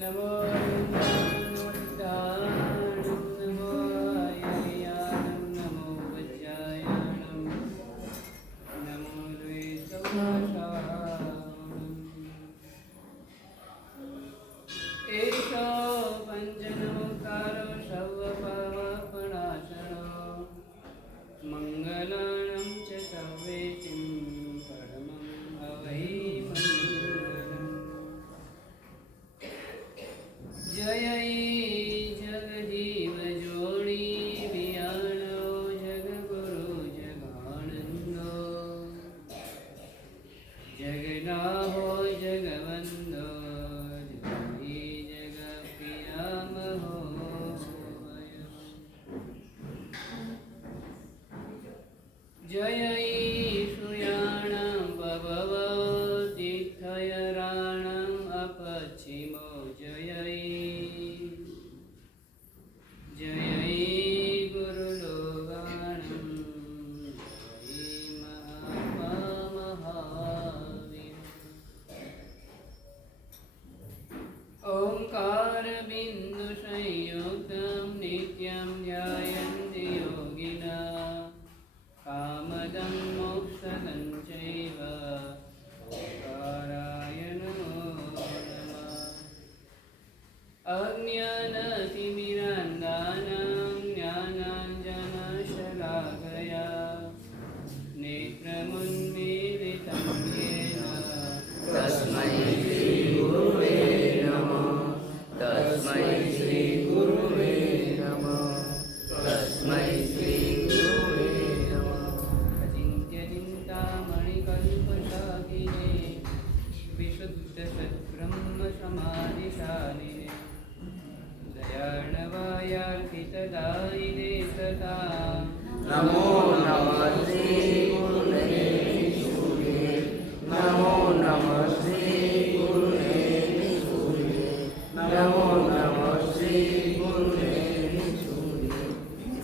नमो नमोद्दानं नमो आयर्यानं नमो वज्रायानं नमो द्वैतभाषाणम् एषो पञ्चनमोकारो सर्वपापनाशनो मङ्गलानं च सर्वेतिं परमं हवै मङ्गलम्। जय जगजीव जोड़ी वियाणो जगगुरु जगानंदो जगनाहो जगवंदो जगई जगप्रिया महो जय श्रूयाणां बभव तीर्थयराणाम् अपच्छिमो जय जय गुरुलोगानं जय महात्मा महावीर। ओंकार बिंदु संयुक्तं नित्यं ध्यायन्ति योगिनः कामदं मोक्षदं चैव ओंकाराय नमो नमः। अज्ञानतिमिरान्धानां ज्ञानाञ्जनशलाकया नेत्रमुन्मीलितं येन तस्मै श्रीगुरुवे नमः। तस्मै श्रीगुरुवे नमः। तस्मै श्रीगुरुवे नमः। अचिन्त्यचिन्तामणिकल्पशाकिने विशुद्धसद्ब्रह्मसमाधिशालिने दयार्णवायार्पितदायिने सतां नमो नमः श्रीगुरुवे सूर्ये। नमो नमः श्रीगुरुवे सूर्ये। नमो नमः श्रीगुरुवे सूर्ये।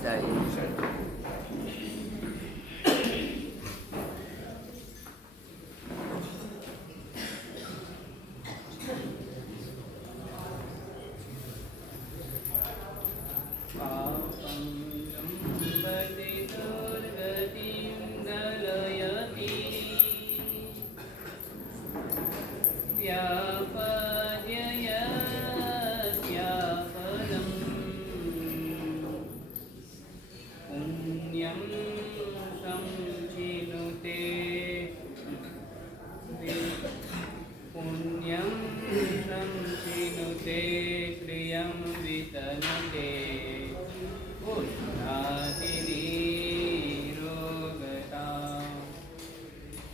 जय श्री पापं लम्बति दुर्गतिं दलयति व्यापाद्ययत्यापदम् पुण्यं संचिनुते पुण्यं संचिनुते प्रियं वितनुते पुष्णातिनिरोगताम्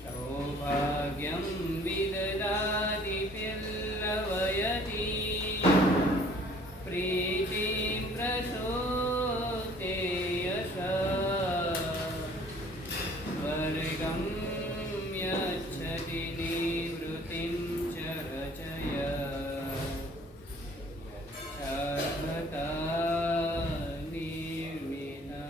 सौभाग्यं विददाति पिल्लवयति प्रीतिं प्रसूते यशः स्वर्गं यच्छति निवृत्तिं च रचय यच्छर्वता निर्मिना।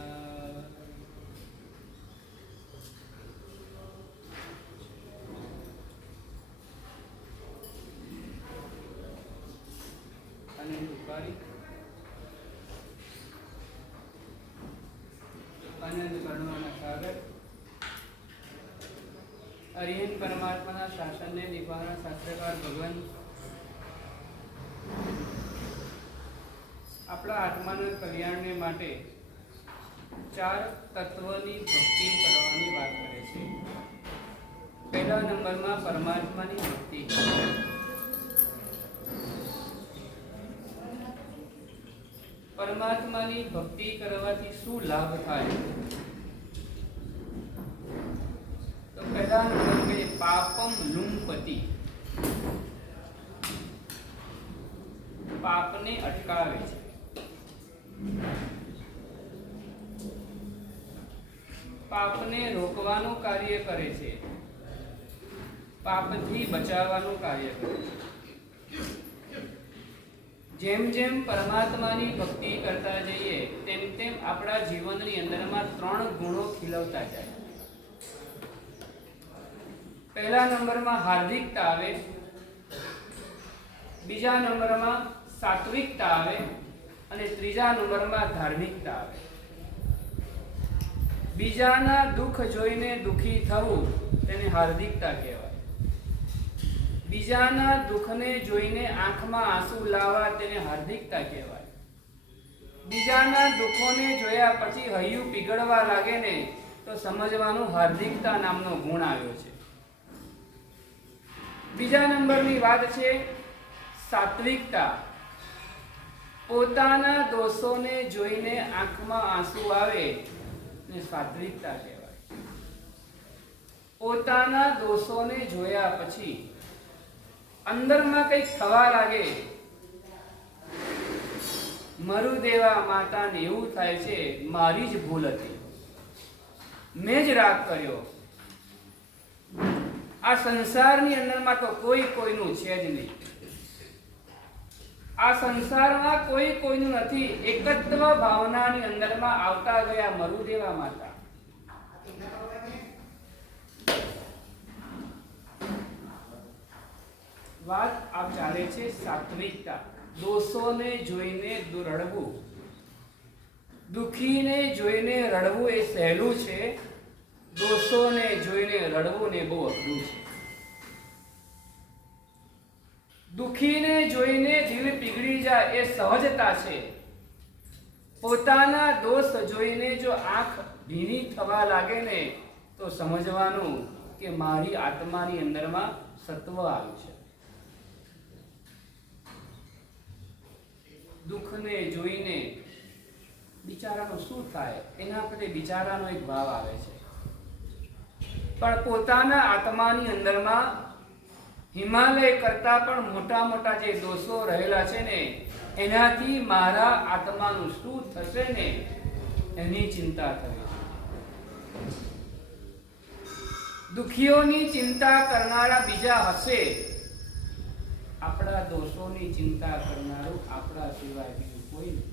आनंद करुणाना सागर अरिहंत परमात्माના શાસનને નિભાવનાર શાસ્ત્રકાર ભગવાન આપણા આત્માના કલ્યાણને માટે ચાર તત્વની ભક્તિ કરવાની વાત કરે છે। પહેલા નંબરમાં પરમાત્માની ભક્તિ। પરમાત્માની ભક્તિ કરવાથી શું લાભ થાય? તો પહેલા નંબર पे पापम लुम्पति, પાપને અટકાવે છે। પાપને રોકવાનું કાર્ય કરે છે, પાપથી બચાવવાનું કાર્ય કરે છે। જેમ જેમ પરમાત્માની ભક્તિ કરતા જઈએ તેમ તેમ આપણા જીવનની અંદરમાં ત્રણ ગુણો ખીલવતા જાય। પહેલા નંબરમાં હાર્દિકતા આવે, બીજા નંબરમાં સાત્વિકતા આવે અને ત્રીજા નંબરમાં ધાર્મિકતા આવે. બીજાના દુઃખ જોઈને દુઃખી થવું તેને હાર્દિકતા કહેવાય. બીજાના દુઃખને જોઈને આંખમાં આંસુ લાવવા તેને હાર્દિકતા કહેવાય. બીજાના દુઃખોને જોયા પછી હૈયું પીગળવા લાગે ને તો સમજવાનું હાર્દિકતા નામનો ગુણ આવ્યો છે. બીજા નંબરની વાત છે સાત્વિકતા. પોતાના દોષોને જોઈને આંખમાં આંસુ આવે ને સાત્વિકતા કહેવાય. પોતાના દોષોને જોયા પછી અંદરમાં કંઈક થવા લાગે, મરુદેવા માતાને એવું થાય છે મારી જ ભૂલ હતી, મેં જ રાગ કર્યો. આ સંસારની અંદરમાં તો કોઈ કોઈનું છે જ નહીં. આ સંસારમાં કોઈ કોઈનું નથી. એકત્વ ભાવનાની અંદરમાં આવતા ગયા મરુદેવા માતા. વાત આ ચાલે છે સાત્વિકતા. દોષોને જોઈને રડવું, દુખીને જોઈને રડવું એ સહેલું છે, દોષોને જોઈને રડવું ને બહુ અઘરું છે. દુખીને જોઈને દિલ પીગળી જાય એ સહજતા છે. પોતાના દોષ જોઈને જો આંખ ભીની થવા લાગે ને તો સમજવાનું કે મારી આત્માની અંદરમાં સત્વ આવ્યું છે. દુઃખને જોઈને બિચારાનું શું થાય એના પ્રત્યે બિચારાનો એક ભાવ આવે છે. પણ પોતાના આત્માની અંદરમાં હિમાલય કરતા પણ મોટા મોટા જે દોષો રહેલા છે ને એનાથી મારા આત્માનું શું થશે ને એની ચિંતા થવી. દુખીઓની ચિંતા કરનારા બીજા હશે, આપણા દોષોની ચિંતા કરનારું આપણા સિવાય બીજું કોઈ નહીં.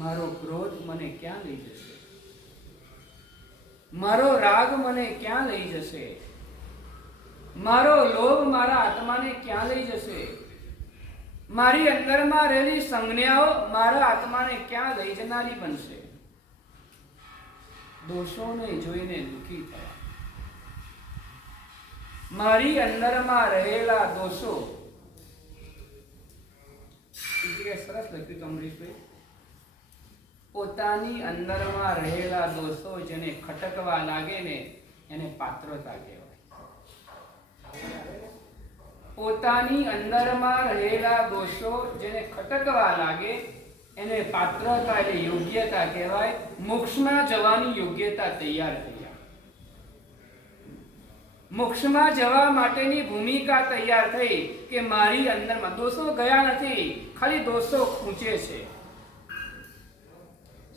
મારો ક્રોધ મને ક્યાં લઈ જશે? મારો રાગ મને ક્યાં લઈ જશે? મારો લોભ મારા આત્માને ક્યાં લઈ જશે? મારી અંદરમાં રહેલી સંજ્ઞાઓ મારા આત્માને ક્યાં લઈ જનારી બનશે? દોષોને જોઈને દુઃખી થવા. મારી અંદરમાં રહેલા દોષો, સરસ લખ્યું અમરીશભાઈ, પોતાની અંદરમાં રહેલા દોષો જેને ખટકવા લાગે ને એને પાત્રતા કહેવાય. પોતાની અંદરમાં રહેલા દોષો જેને ખટકવા લાગે એને પાત્રતા એટલે યોગ્યતા કહેવાય. મોક્ષમાં જવાની યોગ્યતા તૈયાર થઈ જાય. મોક્ષમાં જવા માટેની ભૂમિકા તૈયાર થઈ કે મારી અંદરમાં દોષો ગયા નથી, ખાલી દોષો ખૂંચે છે.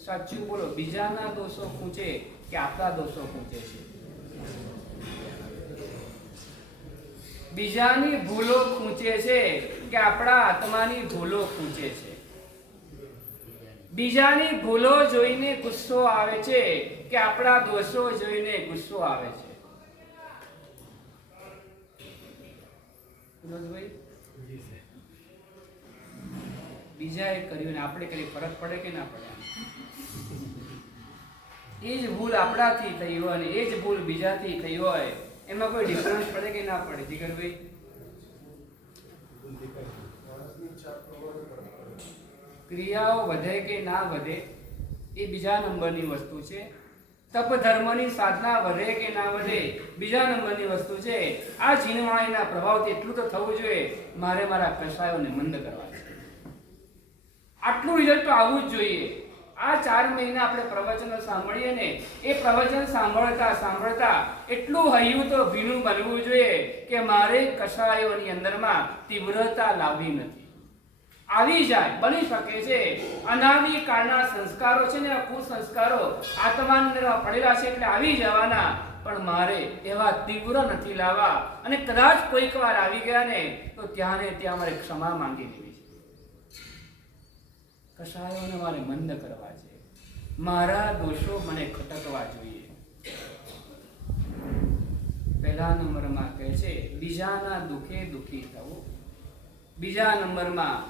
સાચું બોલો, બીજાના દોષો ખૂંચે કે આપણા દોષો ખૂંચે છે? બીજાની ભૂલો ખૂંચે છે કે આપણા આત્માની ભૂલો ખૂંચે છે? બીજાની ભૂલો જોઈને ગુસ્સો આવે છે કે આપણા દોષો જોઈને ગુસ્સો આવે છે? બીજાએ કર્યું ને આપણે કરી ફરક પડે કે ના પડે? એ જ ભૂલ આપણાથી થઈ હોય અને એ જ ભૂલ બીજાથી થઈ હોય એમાં કોઈ ડિફરન્સ પડે કે ના પડે જીગરભાઈ? ક્રિયાઓ વધે કે ના વધે એ બીજા નંબરની વસ્તુ છે. તપ ધર્મની સાધના વધે કે ના વધે બીજા નંબરની વસ્તુ છે. આ જીનવાણીના પ્રભાવથી એટલું તો થવું જોઈએ, મારે મારા કસાયોને મંદ કરવા છે. આટલું રિઝલ્ટ તો આવવું જ જોઈએ. આ 4 મહિના આપણે પ્રવચનો સાંભળીએ ને એ પ્રવચન સાંભળતા સાંભળતા એટલું હૈયું તો ભીનું બનવું જોઈએ કે મારે કસાયોની અંદરમાં તીવ્રતા લાવવી નથી. આવી જાય, બની શકે છે. અનાદિ કાળના સંસ્કારો છે ને, કુસંસ્કારો આત્માની અંદરમાં પડેલા છે એટલે આવી જવાના, પણ મારે એવા તીવ્ર નથી લાવવા. અને કદાચ કોઈક વાર આવી ગયા ને તો ત્યાં ને ત્યાં મારે ક્ષમા માંગી લેવી છે. કસાયોને મારે મંદ કરવા છે. મારા દોષો મને ખટકવા જોઈએ. પહેલા નંબરમાં કહે છે બીજાના દુઃખે દુઃખી થવું, બીજા નંબરમાં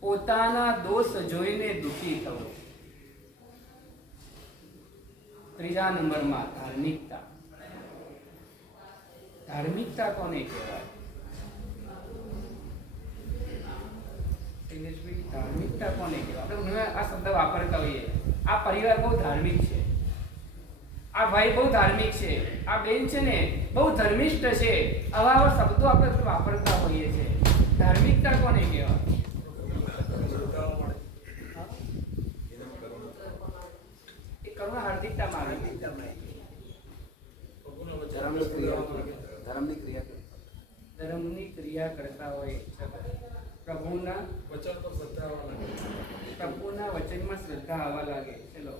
પોતાના દોષ જોઈને દુઃખી થવું, ત્રીજા નંબરમાં ધાર્મિકતા. ધાર્મિકતા કોને કહેવાય? ધાર્મિકતા કોને કહેવાય? આપણે આ શબ્દ વાપરતા હોઈએ. આ પરિવાર બહુ ધાર્મિક છે, આ ભાઈ બહુ ધાર્મિક છે, આ બેન છે ને બહુ ધર્મિષ્ઠ છે, આવા શબ્દો આપણે વાપરતા હોઈએ છીએ. ધાર્મિકતા કોને કહેવાય? એ કરુણા હાર્દિકતામાં આવે. ધર્મની ક્રિયા કરતા હોય પ્રભુના વચનમાં શ્રદ્ધા આવવા લાગે. ચલો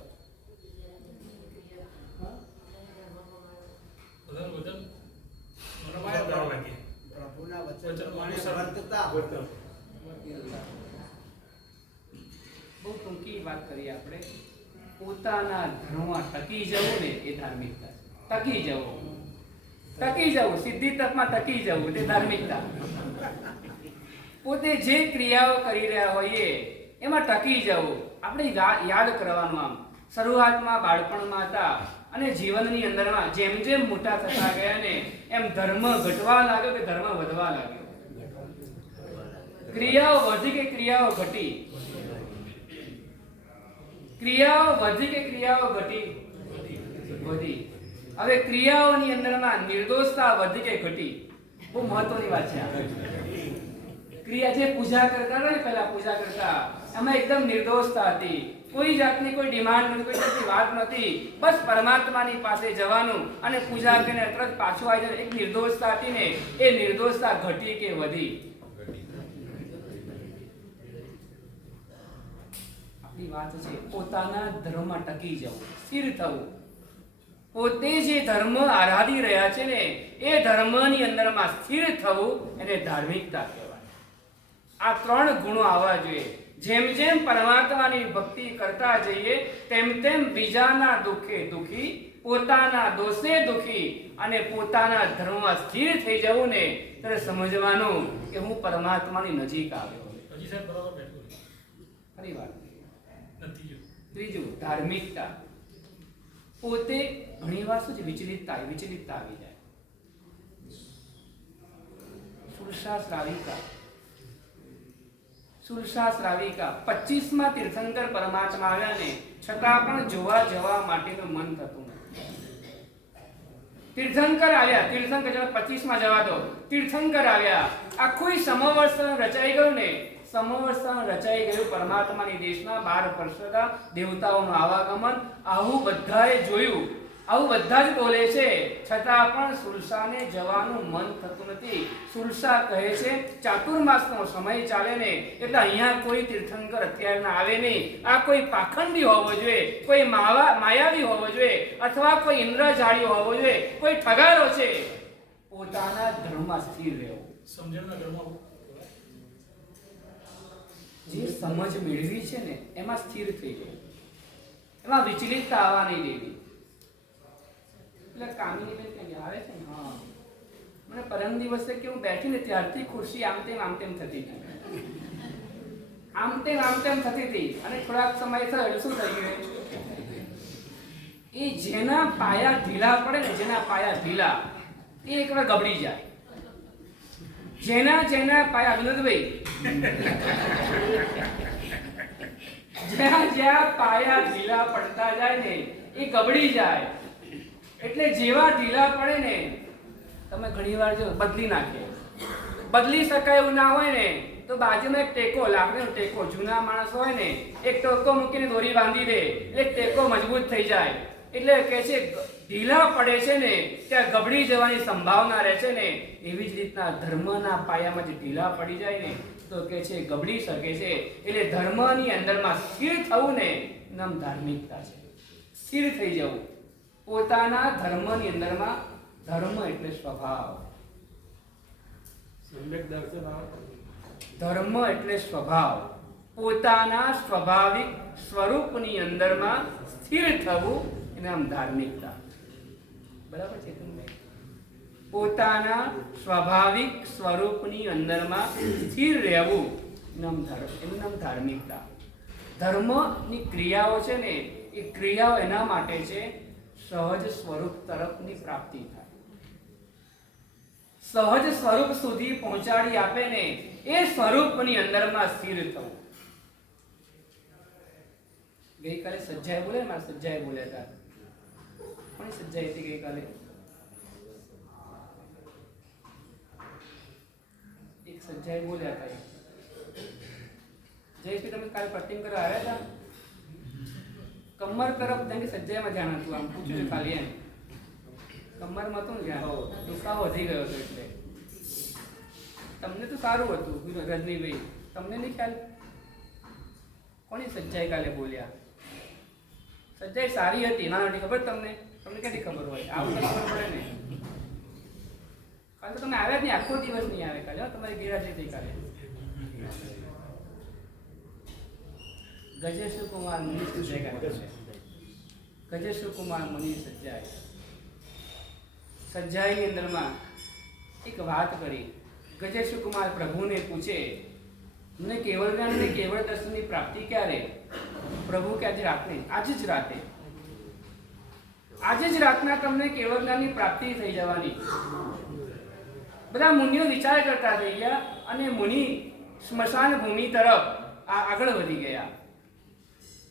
બહુ ટૂંકી વાત કરીએ આપણે. પોતાના ધર્મમાં ટકી જવું ને એ ધાર્મિકતા. ટકી જવું સિદ્ધિ તપમાં ટકી જવું તે ધાર્મિકતા. પોતે જે ક્રિયાઓ કરી રહ્યા હોઈએ એમાં ટકી જવું. આપણે યાદ કરવાનું. આમ શરૂઆતમાં બાળપણમાં હતા અને જીવનની અંદરમાં જેમ જેમ મોટા થતા ગયા ને એમ ધર્મ ઘટવા લાગ્યો કે ધર્મ વધવા લાગ્યો? ક્રિયાઓ વધી કે ક્રિયાઓ ઘટી? ક્રિયાઓ વધી કે ક્રિયાઓ ઘટી? વધી. હવે ક્રિયાઓની અંદરમાં નિર્દોષતા વધી કે ઘટી? બહુ મહત્વની વાત છે. ક્રિયા જે પૂજા કરતા હતા ને, પહેલા પૂજા કરતા એમાં એકદમ નિર્દોષતા હતી. કોઈ જાતની કોઈ ડિમાન્ડ નથી, કોઈ જાતની વાત નથી. બસ પરમાત્માની પાસે જવાનું અને પૂજા કરીને તરત પાછું આવી જવાનું. એક નિર્દોષતા હતી ને એ નિર્દોષતા ઘટી કે વધી? આપણી વાત છે પોતાના ધર્મમાં ટકી જવું, સ્થિર થવું. પોતે જે ધર્મ આરાધી રહ્યા છે ને એ ધર્મની અંદરમાં સ્થિર થવું એને ધાર્મિકતા કહેવાય. આ ત્રણ ગુણો આવવા જોઈએ. જેમ જેમ પરમાત્માની ભક્તિ કરતા જઈએ તેમ તેમ બીજાના દુઃખે દુઃખી, પોતાના દોષે દુઃખી અને પોતાના ધર્મમાં સ્થિર થઈ જવું ને ત્યારે સમજવાનું કે હું પરમાત્માની નજીક આવ્યો. ખરી વાત. ત્રીજું ધાર્મિકતા. પોતે ઘણીવાર શું છે વિચલિતતા આવી જાય. સુરસા શ્રાવિકા 25માં તીર્થંકર પરમાત્મા આવ્યા ને છતાં પણ જોવા જવા માટેનું મન થતું નથી. તીર્થંકર આવ્યા, તીર્થંકર 25માં જવા દો. તીર્થંકર આવ્યા, આખું સમવર્ષણ રચાઈ ગયું ને, સમવર્ષણ રચાઈ ગયું પરમાત્માની દેશના 12 વર્ષના દેવતાઓનું આવાગમન. આવું બધાએ જોયું, આવું બધા જ બોલે છે, છતાં પણ સુરસાને જવાનું મન થતું નથી. સુરસા કહે છે ચાતુર્માસનો સમય ચાલે ને એટલે અહીંયા કોઈ તીર્થંકર અત્યારના આવે નહીં. આ કોઈ પાખંડી હોવો જોઈએ, કોઈ માયાવી હોવો જોઈએ, અથવા કોઈ ઇન્દ્રજાળી હોવો જોઈએ, કોઈ ઠગારો છે. પોતાના ધર્મમાં સ્થિર રહેવું. સમજણના ધર્મમાં જે સમજ મેળવી છે ને એમાં સ્થિર થઈ ગયું, એમાં વિચલિતતા આવવા નહીં દેવી. એટલે કામિની બેન કઈ આવે છે ને, હા મને પરમ દિવસે કે હું બેઠી ને ત્યારથી ખુરશી આમ તેમ થતી હતી, આમ તેમ થતી હતી. અને થોડાક સમય થયો શું થઈ ગયું, એ જેના પાયા ઢીલા પડે ને, જેના પાયા ઢીલા એ એકવાર ગબડી જાય. જેના પાયા વિનોદભાઈ જ્યાં પાયા ઢીલા પડતા જાય ને એ ગબડી જાય. એટલે જેવા ઢીલા પડે ને તમે ઘણીવાર જો બદલી નાખે, બદલી શકાય એવું ના હોય ને તો બાજુમાં એક ટેકો, લાકડીનો ટેકો, જૂના માણસ હોય ને એક ટેકો મૂકીને દોરી બાંધી દે એટલે ટેકો મજબૂત થઈ જાય. એટલે કહે છે ઢીલા પડે છે ને ત્યાં ગબડી જવાની સંભાવના રહે છે ને, એવી જ રીતના ધર્મના પાયામાં જે ઢીલા પડી જાય ને તો કહે છે ગબડી શકે છે. એટલે ધર્મની અંદરમાં સ્થિર થવું ને નામ ધાર્મિકતા છે. સ્થિર થઈ જવું પોતાના ધર્મની અંદરમાં. ધર્મ એટલે સ્વભાવ, ધર્મ એટલે સ્વભાવ. પોતાના સ્વાભાવિક સ્વરૂપની અંદરમાં સ્થિર થવું એનું નામ ધાર્મિકતા. બરાબર છે? પોતાના સ્વાભાવિક સ્વરૂપની અંદરમાં સ્થિર રહેવું એનું નામ ધાર્મિકતા. ધર્મની ક્રિયાઓ છે ને, એ ક્રિયાઓ એના માટે છે સહજ સ્વરૂપ તરફની પ્રાપ્તિ થાય. સહજ સ્વરૂપ સુધી પહોંચાડી આપે ને એ સ્વરૂપની અંદરમાં સ્થિર થવું. ગઈકાલે સજ્જાએ બોલે, મારા સજ્જાએ બોલ્યા હતા. કોની સજ્જાઈ હતી ગઈકાલે? એક સજ્જાએ બોલ્યા હતા. જયેશભાઈ, તમે કાલે પટ્ટિંગ કરવા આવ્યા હતા? કમર તરફ જેમ કે સજ્જાઈમાં ધ્યાન હતું. આમ પૂછ્યું ખાલી એમ કમરમાં હતું ને ધ્યાન, દુખાવો વધી ગયો હતો. એટલે તમને તો સારું હતું રજનીભાઈ, તમને નહીં ખ્યાલ? કોની સજ્જાઈ કાલે બોલ્યા? સજ્જાઈ સારી હતી, ના નથી ખબર તમને? તમને ક્યાંથી ખબર હોય? આવું ખબર પડે ને. કાલે તો તમે આવ્યા જ નહીં, આખો દિવસ નહીં આવે કાલે. તમારી ગેરહાજરી થઈ કાલે. ગજેશ કુમાર મુનિ સજ્જાઈ. ગજેશ કુમાર મુનિ સજ્જાઈ સજ્જાઈની અંદરમાં એક વાત કરી. ગજેશ કુમાર પ્રભુને પૂછે, મને કેવળ જ્ઞાન અને કેવળ દર્શનની પ્રાપ્તિ ક્યારે? પ્રભુ કે આજે રાતે, આજે જ રાતે, આજે જ રાતના તમને કેવળ જ્ઞાનની પ્રાપ્તિ થઈ જવાની. બધા મુનિઓ વિચાર કરતા થઈ ગયા અને મુનિ સ્મશાન ભૂમિ તરફ આગળ વધી ગયા.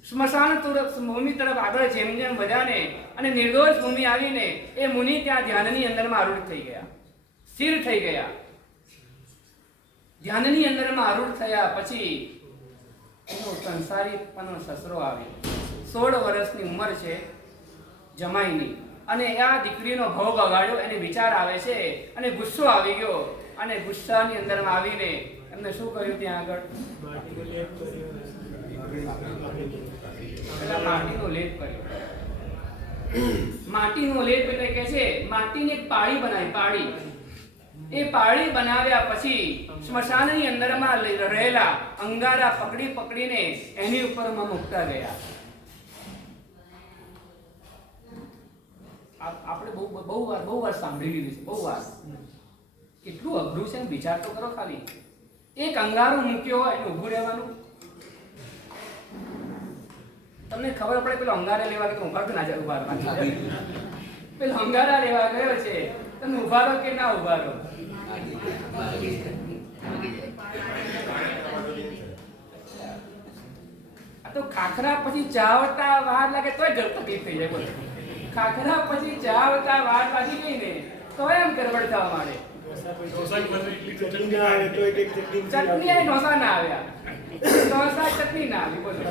સ્મશાન ભૂમિ તરફ આગળ જેમ જેમ વધ્યા ને અને નિર્દોષ ભૂમિ આવીને એ મુનિ ત્યાં ધ્યાનની અંદરમાં આરૂઢ થઈ ગયા, સ્થિર થઈ ગયા. ધ્યાનની અંદરમાં આરૂઢ થયા પછી એનો સંસારીપનો સસરો આવ્યો. 16 વર્ષની ઉંમર છે જમાઈની, અને આ દીકરીનો ભવ બગાડ્યો. એને વિચાર આવે છે અને ગુસ્સો આવી ગયો, અને ગુસ્સાની અંદરમાં આવીને એમને શું કર્યું? ત્યાં આગળ માટીનો લેપ કર્યો. માટીનો લેપ એટલે કે છે માટીની એક પાળી બનાવી. પાળી, એ પાળી બનાવ્યા પછી સ્મશાનની અંદરમાં રહેલા અંગારા પકડીને એની ઉપરમાં મૂકતા ગયા. આપણે બહુ વાર સાંભળી લીધું છે, બહુ વાર. કેટલું અઘરું છે વિચાર તો કરો ખાલી. એક અંગારો મૂક્યો હોય એને ઊભું રહેવાનું. તમને ખબર પડે પેલો અંગારા લેવા કે ઉભા ના જાય? ઉભા રહો. પેલો અંગારા લેવા ગયો છે, તમે ઉભા રહો કે ના ઉભા રહો? આ તો ખાખરા પછી ચાવતા વાર લાગે તોય ઘર તકલીફ થઈ જાય. બોલો, ખાખરા પછી ચાવતા વાર લાગી ગઈ ને તો એમ ગરબડ થવા માંડે. ચટણી આવે, ઢોસા ના આવ્યા, ઢોસા ચટણી ના આવી. બોલો,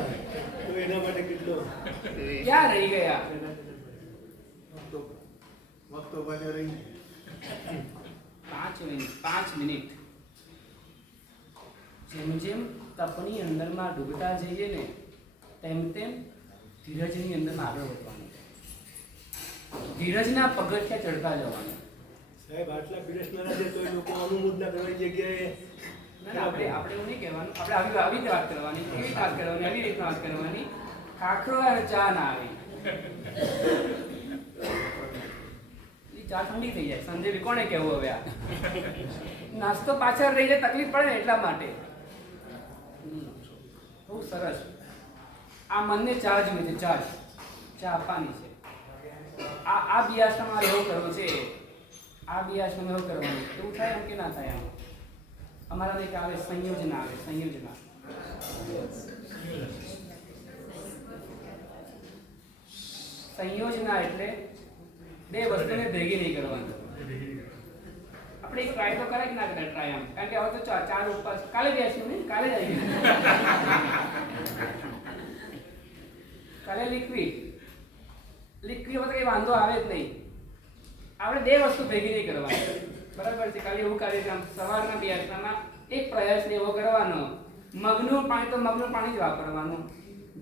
એના માટે કેટલો ક્યાં રહી ગયા? વખતો પાછા રહી 5 મિનિટ. જેમ જેમ તપની અંદરમાં ડૂબતા જઈએ ને તેમ તેમ ધીરજની અંદરમાં આગળ વધવાનું, ધીરજના પગથિયા ચડતા જવાનું. સાહેબ આટલા પીરસનારા છે તોય લોકો અનુમોદના કરવાની જગ્યાએ આપણે એવું નહીં કહેવાનું. આપણે આવી જ વાત કરવાની, એવી વાત કરવાની, આવી રીતના વાત કરવાની. ખાખરો અને ચા ના આવી, ચા ઠંડી થઈ જાય. સંજય કોને કહેવું હવે? આ નાસ્તો પાછળ રહી જાય, તકલીફ પડે ને એટલા માટે. બહુ સરસ. આ મનને ચા જોઈએ છે, ચા આપવાની છે. આ બિયાસમાં એવું કરવું છે, આ બિયાસમાં એવું કરવાનું. એવું થાય એમ કે ના થાય? આમ અમારા એક આવે સંયોજના, આવે સંયોજના. સંયોજના એટલે બે વસ્તુને ભેગી નહીં કરવાની. આપણે એક ટ્રાય તો કરે કે ના કરે? ટ્રાય આમ, કારણ કે હવે તો 4 ઉપર કાલે બેસ્યું નહીં, કાલે જ આવી ગયું. કાલે લિક્વિડ વખતે કઈ વાંધો આવે જ નહીં. આપણે બે વસ્તુ ભેગી નહીં કરવાની, બરાબર છે? ખાલી એવું કાર્ય સવારના બિયાસનામાં એક પ્રયાસ એવો કરવાનો, મગનું પાણી તો મગનું પાણી જ વાપરવાનું,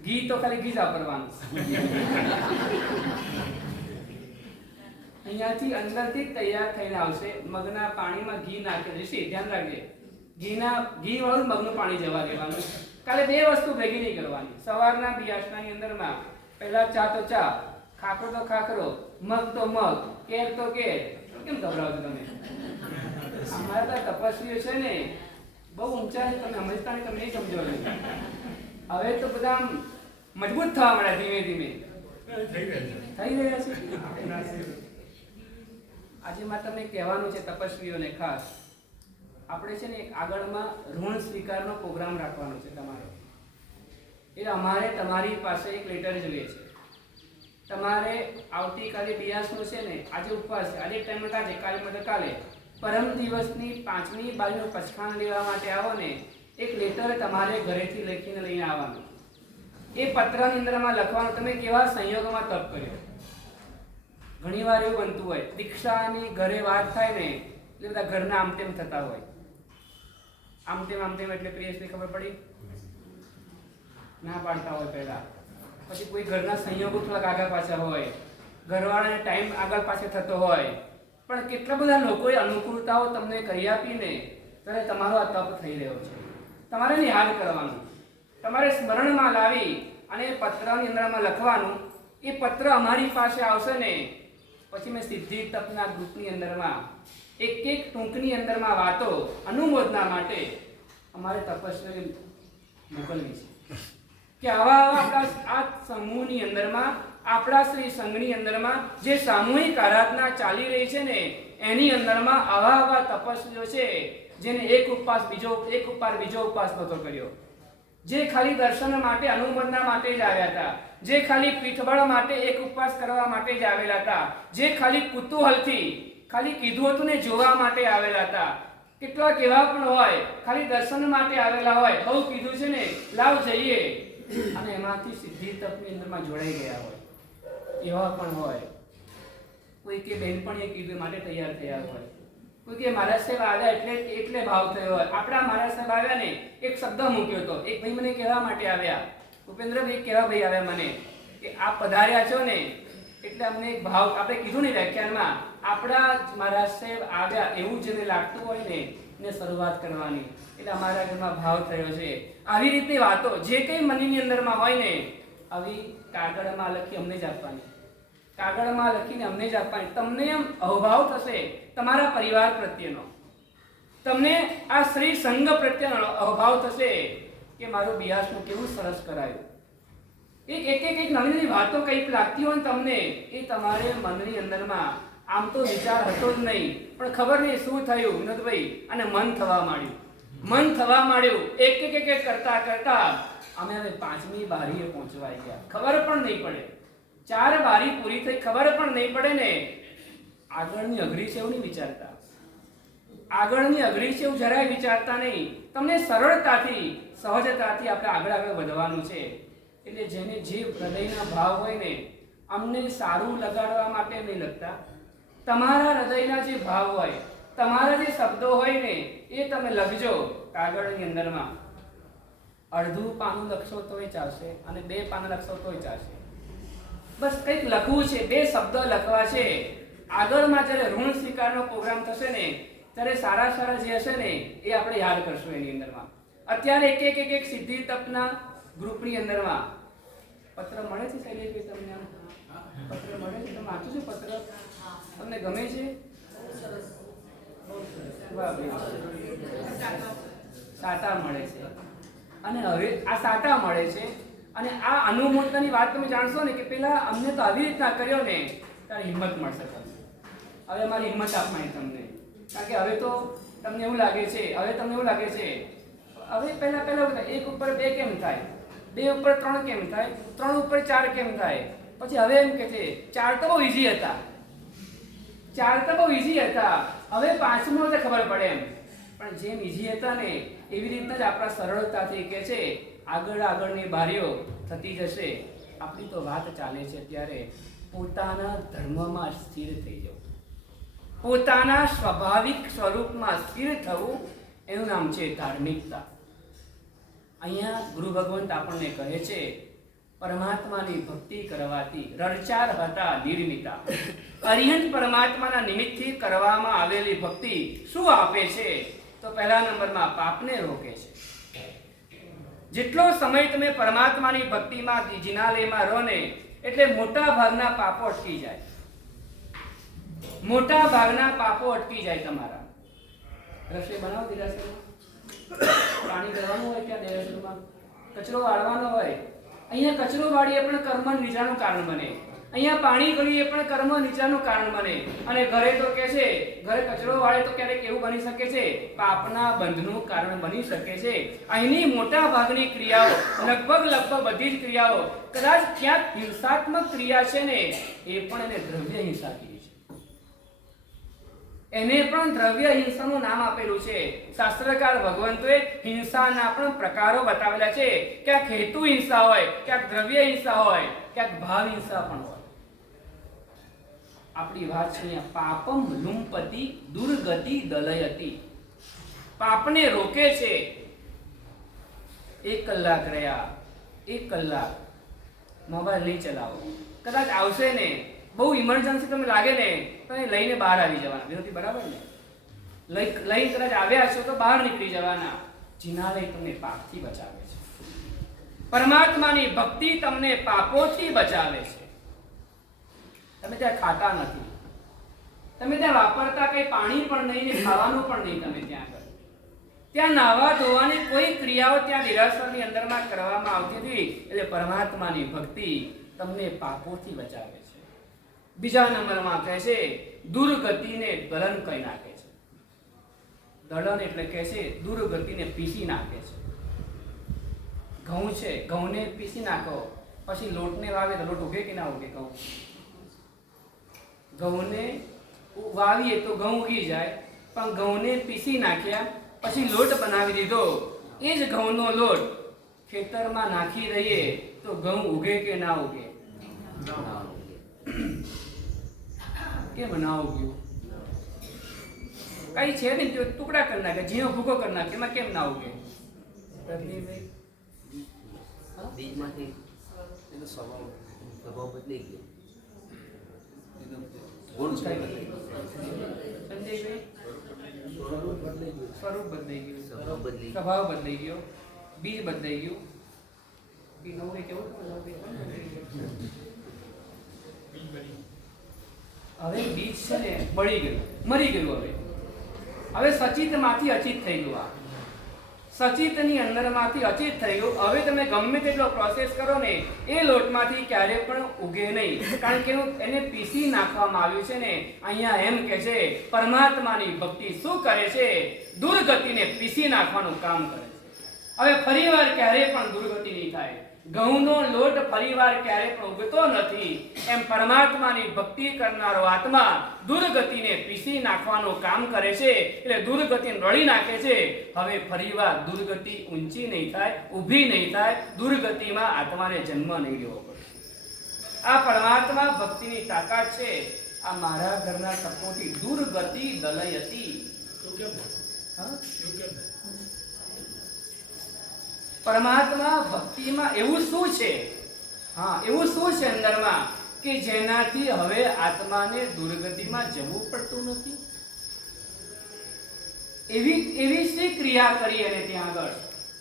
ઘી તો ખાલી ઘી જ વાપરવાનું. અહીંયાથી અંદરથી તૈયાર થઈને આવશે. મગના પાણીમાં ઘી નાખે ઋષિ, ધ્યાન રાખજે. ઘી વાળું મગનું પાણી જવા દેવાનું. કાલે બે વસ્તુ ભેગી નહીં કરવાની. સવારના બિયાસનાની અંદરમાં પહેલા ચા તો ચા, ખાખરો તો ખાખરો, મગ તો મગ, કેર તો કેર, કેમ ગભરાવો છો તમે? અમારા તો તપસ્વીઓ છે ને બહુ ઊંચા છે, તમે સમજતા નહીં, તમે નહીં સમજો છો. હવે તો બધા આમ મજબૂત થવા મળ્યા ધીમે ધીમે થઈ રહ્યા છે. આજે મારે તમને કહેવાનું છે તપસ્વીઓને ખાસ, આપણે છે ને એક આગળમાં ઋણ સ્વીકારનો પ્રોગ્રામ રાખવાનો છે તમારો. એટલે અમારે તમારી પાસે એક લેટર જોઈએ છે. તમારે આવતીકાલે બિયાસનો છે ને, આજે ઉપવાસ છે, આજે ટાઈમ કાઢે, કાલે મતલબ કાલે પરમ દિવસની 5મી બાજુનું પછખાણ લેવા માટે આવો ને, એક લેટર તમારે ઘરેથી લખીને લઈને આવવાનું. એ પત્રની અંદરમાં લખવાનું તમે કેવા સંયોગોમાં તપ કર્યો. ઘણીવાર એવું બનતું હોય, દીક્ષાની ઘરે વાત થાય ને એટલે બધા ઘરના આમ તેમ થતા હોય. આમ તેમ એટલે પ્રિયસને ખબર પડી, ના પાડતા હોય પહેલા. પછી કોઈ ઘરના સંયોગો થોડાક આગળ પાછળ હોય, ઘરવાળાને ટાઈમ આગળ પાછળ થતો હોય, પણ કેટલા બધા લોકોએ અનુકૂળતાઓ તમને કરી આપીને ત્યારે તમારો આ તપ થઈ રહ્યો છે. તમારે એને યાદ કરવાનું, તમારે સ્મરણમાં લાવી અને પત્રની અંદરમાં લખવાનું. એ પત્ર અમારી પાસે આવશે ને પછી મેં સિદ્ધિ તપના ગ્રુપની અંદરમાં એક ટૂંકની અંદરમાં વાતો અનુમોદના માટે અમારે તપસ્વી મોકલવી છે કે આવા આપણા આ સમૂહની અંદરમાં, આપણા શ્રી સંઘની અંદરમાં જે સામૂહિક આરાધના ચાલી રહી છે ને એની અંદરમાં આવા તપસ્વીઓ છે જેને એક ઉપવાસ બીજો ઉપવાસ નહોતો કર્યો, જે ખાલી દર્શન માટે અનુમોદના માટે જ આવ્યા હતા, જે ખાલી પીઠબળ માટે એક ઉપવાસ કરવા માટે જ આવેલા હતા, જે ખાલી કુતૂહલથી ખાલી કીધું હતું ને જોવા માટે આવેલા હતા. કેટલાક એવા પણ હોય ખાલી દર્શન માટે આવેલા હોય, બહુ કીધું છે ને લાવ જઈએ, અને એમાંથી સિદ્ધિ તપની અંદરમાં જોડાઈ ગયા હોય. એવા પણ હોય. કોઈ કે બેનપણીએ કીધું માટે તૈયાર થયા હોય, કોઈ કે મહારાજ સાહેબ આવ્યા એટલે ભાવ થયો હોય. આપણા મહારાજ સાહેબ આવ્યા ને એક શબ્દ મૂક્યો હતો, એક ભાઈ મને કહેવા માટે આવ્યા, ભૂપેન્દ્રભાઈ કેવા ભાઈ આવ્યા મને કે આપ પધાર્યા છો ને એટલે અમને એક ભાવ, આપણે કીધું ને વ્યાખ્યાનમાં, આપણા મહારાજ સાહેબ આવ્યા એવું જેને લાગતું હોય ને એને શરૂઆત કરવાની. એટલે અમારા ઘરમાં ભાવ થયો છે. આવી રીતે વાતો જે કંઈ મનની અંદરમાં હોય ને આવી કાગળમાં લખી અમને જ આપવાની, કાગળમાં લખીને અમને જ આપવાની. તમને એમ અહોભાવ થશે તમારા પરિવાર પ્રત્યેનો, તમને આ શ્રી સંઘ પ્રત્યેનો અહોભાવ થશે કે મારું બિયાસનું કેવું સરસ કરાયું. એક નવી વાતો કંઈક લાગતી હોય ને તમને, એ તમારે મનની અંદરમાં આમ તો વિચાર હતો જ નહીં, પણ ખબર નહીં શું થયું વિનોદભાઈ, અને મન થવા માંડ્યું. એક કરતા અમે હવે 5મી બારીએ પહોંચવા ગયા, ખબર પણ નહીં પડે. 4 બારી પૂરી થઈ, ખબર પણ નહીં પડે ને આગળની અઘરી છે એવું નહીં વિચારતા, આગળની અઘરી છે એવું જરાય વિચારતા નહીં. તમને સરળતાથી સહજતાથી આપણે આગળ વધવાનું છે. એટલે જેને જે હૃદયના ભાવ હોય ને, અમને સારું લગાડવા માટે નહીં લખતા, તમારા હૃદયના જે ભાવ હોય, તમારા જે શબ્દો હોય ને એ તમે લખજો કાગળની અંદરમાં. અડધું પાનું લખશો તોય ચાલશે અને 2 પાના લખશો તોય ચાલશે. બસ કંઈક લખવું છે, 2 શબ્દ લખવા છે. આગળમાં જ્યારે ઋણ સ્વીકારનો પ્રોગ્રામ થશે ને ત્યારે સારા જે હશે ને એ આપણે યાદ કરશું એની અંદરમાં. અત્યારે એક સિદ્ધિ તપના ગ્રુપની અંદરમાં પત્ર મળે છે શૈલેષભાઈ તમને? પત્ર મળે છે? તમે વાંચો છો પત્ર? તમને ગમે છે? સાટા મળે છે. અને હવે આ સાટા મળે છે અને આ અનુમોદનાની વાત તમે જાણશો ને કે પેલા અમને તો આવી રીતના કર્યો ને ત્યારે હિંમત મળશે તમને. હવે અમારી હિંમત આપવાની તમને, કારણ કે હવે તો તમને એવું લાગે છે, હવે પહેલા 1 ઉપર 2 કેમ થાય, 2 ઉપર 3 કેમ થાય, 3 ઉપર 4 કેમ થાય. પછી હવે એમ કે છે 4 તો બહુ ઈઝી હતા, હવે 5મો તો ખબર પડે એમ. પણ જેમ ઈઝી હતા ને એવી રીતના જ આપણા સરળતાથી કે છે આગળની બારીઓ થતી જશે. આપણી તો વાત ચાલે છે અત્યારે પોતાના ધર્મમાં સ્થિર થઈ જવું, પોતાના સ્વાભાવિક સ્વરૂપમાં સ્થિર થવું, એનું નામ છે ધાર્મિકતા. અહીંયા ગુરુ ભગવંત આપણને કહે છે પરમાત્માની ભક્તિ કરવાથી રણચાર હતા નિર્મિતા. અરિહંત પરમાત્માના નિમિત્તથી કરવામાં આવેલી ભક્તિ શું આપે છે? તો પહેલા નંબરમાં પાપને રોકે છે. જેટલો સમય તમે પરમાત્માની ભક્તિમાં જિનાલયમાં રહો ને એટલે મોટા ભાગના પાપો અટકી જાય. મોટા ભાગના પાપો અટકી જાય તમારા. રસોઈ બનાવો દેરાસરમાં, પાણી ભરવાનું હોય ત્યાં દેરાસરમાં, કચરો વાળવાનો હોય, અહીંયા કચરો વાળીએ પણ કર્મ નીચાનું કારણ બને, અહીંયા પાણી કરીએ પણ કર્મ નીચાનું કારણ બને. અને ઘરે તો કે છે, ઘરે કચરો વાળે તો ક્યારેક એવું બની શકે છે પાપના બંધનું કારણ બની શકે છે. અહીંની મોટા ભાગની ક્રિયાઓ, લગભગ બધી જ ક્રિયાઓ કદાચ ક્યાંક હિંસાત્મક ક્રિયા છે ને, એ પણ એને દ્રવ્ય હિંસા કીધી છે. એને પણ દ્રવ્ય હિંસાનું નામ આપેલું છે. શાસ્ત્રકાર ભગવંતોએ હિંસાના પણ પ્રકારો બતાવેલા છે. ક્યાંક હેતુ હિંસા હોય, ક્યાંક દ્રવ્ય હિંસા હોય, ક્યાંક ભાવ હિંસા પણ હોય. આપણી વાત છે પાપમ લુંપતિ દુર્ગતિ દલયતિ. પાપને રોકે છે. 1 કલાક રહ્યા, 1 કલાક મોબાઈલ નહીં ચલાવો. કદાચ આવશે ને, બહુ ઇમરજન્સી તમને લાગે ને, તો એ લઈને બહાર આવી જવાના. વિરોધી બરાબર ને? લઈ કદાચ આવ્યા છો તો બહાર નીકળી જવાના. જિનાલય તમને પાપથી બચાવે છે. પરમાત્માની ભક્તિ તમને પાપોથી બચાવે છે. તમે ત્યાં ખાતા નથી, તમે ત્યાં વાપરતા કઈ પાણી પણ નહીં ને ખાવાનું પણ નહીં. તમે ત્યાં નાવા ધોવાની કોઈ ક્રિયાઓ ત્યાં દેરાસરની અંદરમાં કરવામાં આવતી નથી. એટલે પરમાત્માની ભક્તિ તમને પાપોથી બચાવે છે. બીજા નંબરમાં કહે છે દુર્ગતિને દલન કરી નાખે છે. દલન એટલે કહે છે દુર્ગતિને પીસી નાખે છે. ઘઉં છે, ઘઉંને પીસી નાખો, પછી લોટને વાવે તો લોટ ઉગે કે ના ઉગે? ઘઉંને વાવીએ તો ઘઉં ઉગી જાય, પણ ઘઉંને પીસી નાખ્યા પછી લોટ બનાવી દીધો. એ જ ઘઉંનો લોટ ખેતરમાં નાખી દઈએ તો ઘઉં ઉગે કે ના ઉગે? કેમ ના ઉગ્યું? કઈ છે ને ટુકડા કરી નાખે, ઝીણો ભૂકો કરી નાખે, એમાં કેમ ના ઉગે? બીજમાંથી એનો સ્વભાવ બદલાઈ ગયો. ગુણ બદલાઈ ગયો. સંજયભાઈ, સ્વરૂપ બદલાઈ ગયું, બદલાઈ સ્વભાવ બદલાઈ ગયો, બીજ બદલાઈ ગયું. કેવું હવે બીજ છે ને બળી ગયું, મરી ગયું. હવે સચિતમાંથી અચિત થઈ ગયું. આ સચિતની અંદરમાંથી અચિત થઈ ગયું. હવે તમે ગમે તેટલો પ્રોસેસ કરો ને, એ લોટમાંથી ક્યારે પણ ઉગે નહીં, કારણ કે એને પીસી નાખવામાં આવ્યું છે ને. અહીંયા એમ કે છે પરમાત્માની ભક્તિ શું કરે છે? દુર્ગતિને પીસી નાખવાનું કામ કરે છે. હવે ફરીવાર ક્યારે પણ દુર્ગતિ નહીં થાય. ઘઉંનો લોટ ફરીવાર ક્યારે પણ ઉગતો નથી. એમ પરમાત્માની ભક્તિ કરનારો આત્મા દુર્ગતિને પીસી નાખવાનું કામ કરે છે. એટલે દુર્ગતિને રળી નાખે છે. હવે ફરીવાર દુર્ગતિ ઊંચી નહીં થાય, ઊભી નહીં થાય. દુર્ગતિમાં આત્માને જન્મ નહીં લેવો પડે. આ પરમાત્મા ભક્તિની તાકાત છે. આ મારા ઘરના સપોથી દુર્ગતિ દલયતી. પરમાત્મા ભક્તિમાં એવું શું છે? એવું શું છે અંદરમાં કે જેનાથી હવે આત્માને દુર્ગતિમાં જવું પડતું નથી? એવી શી ક્રિયા કરી એને ત્યાં આગળ?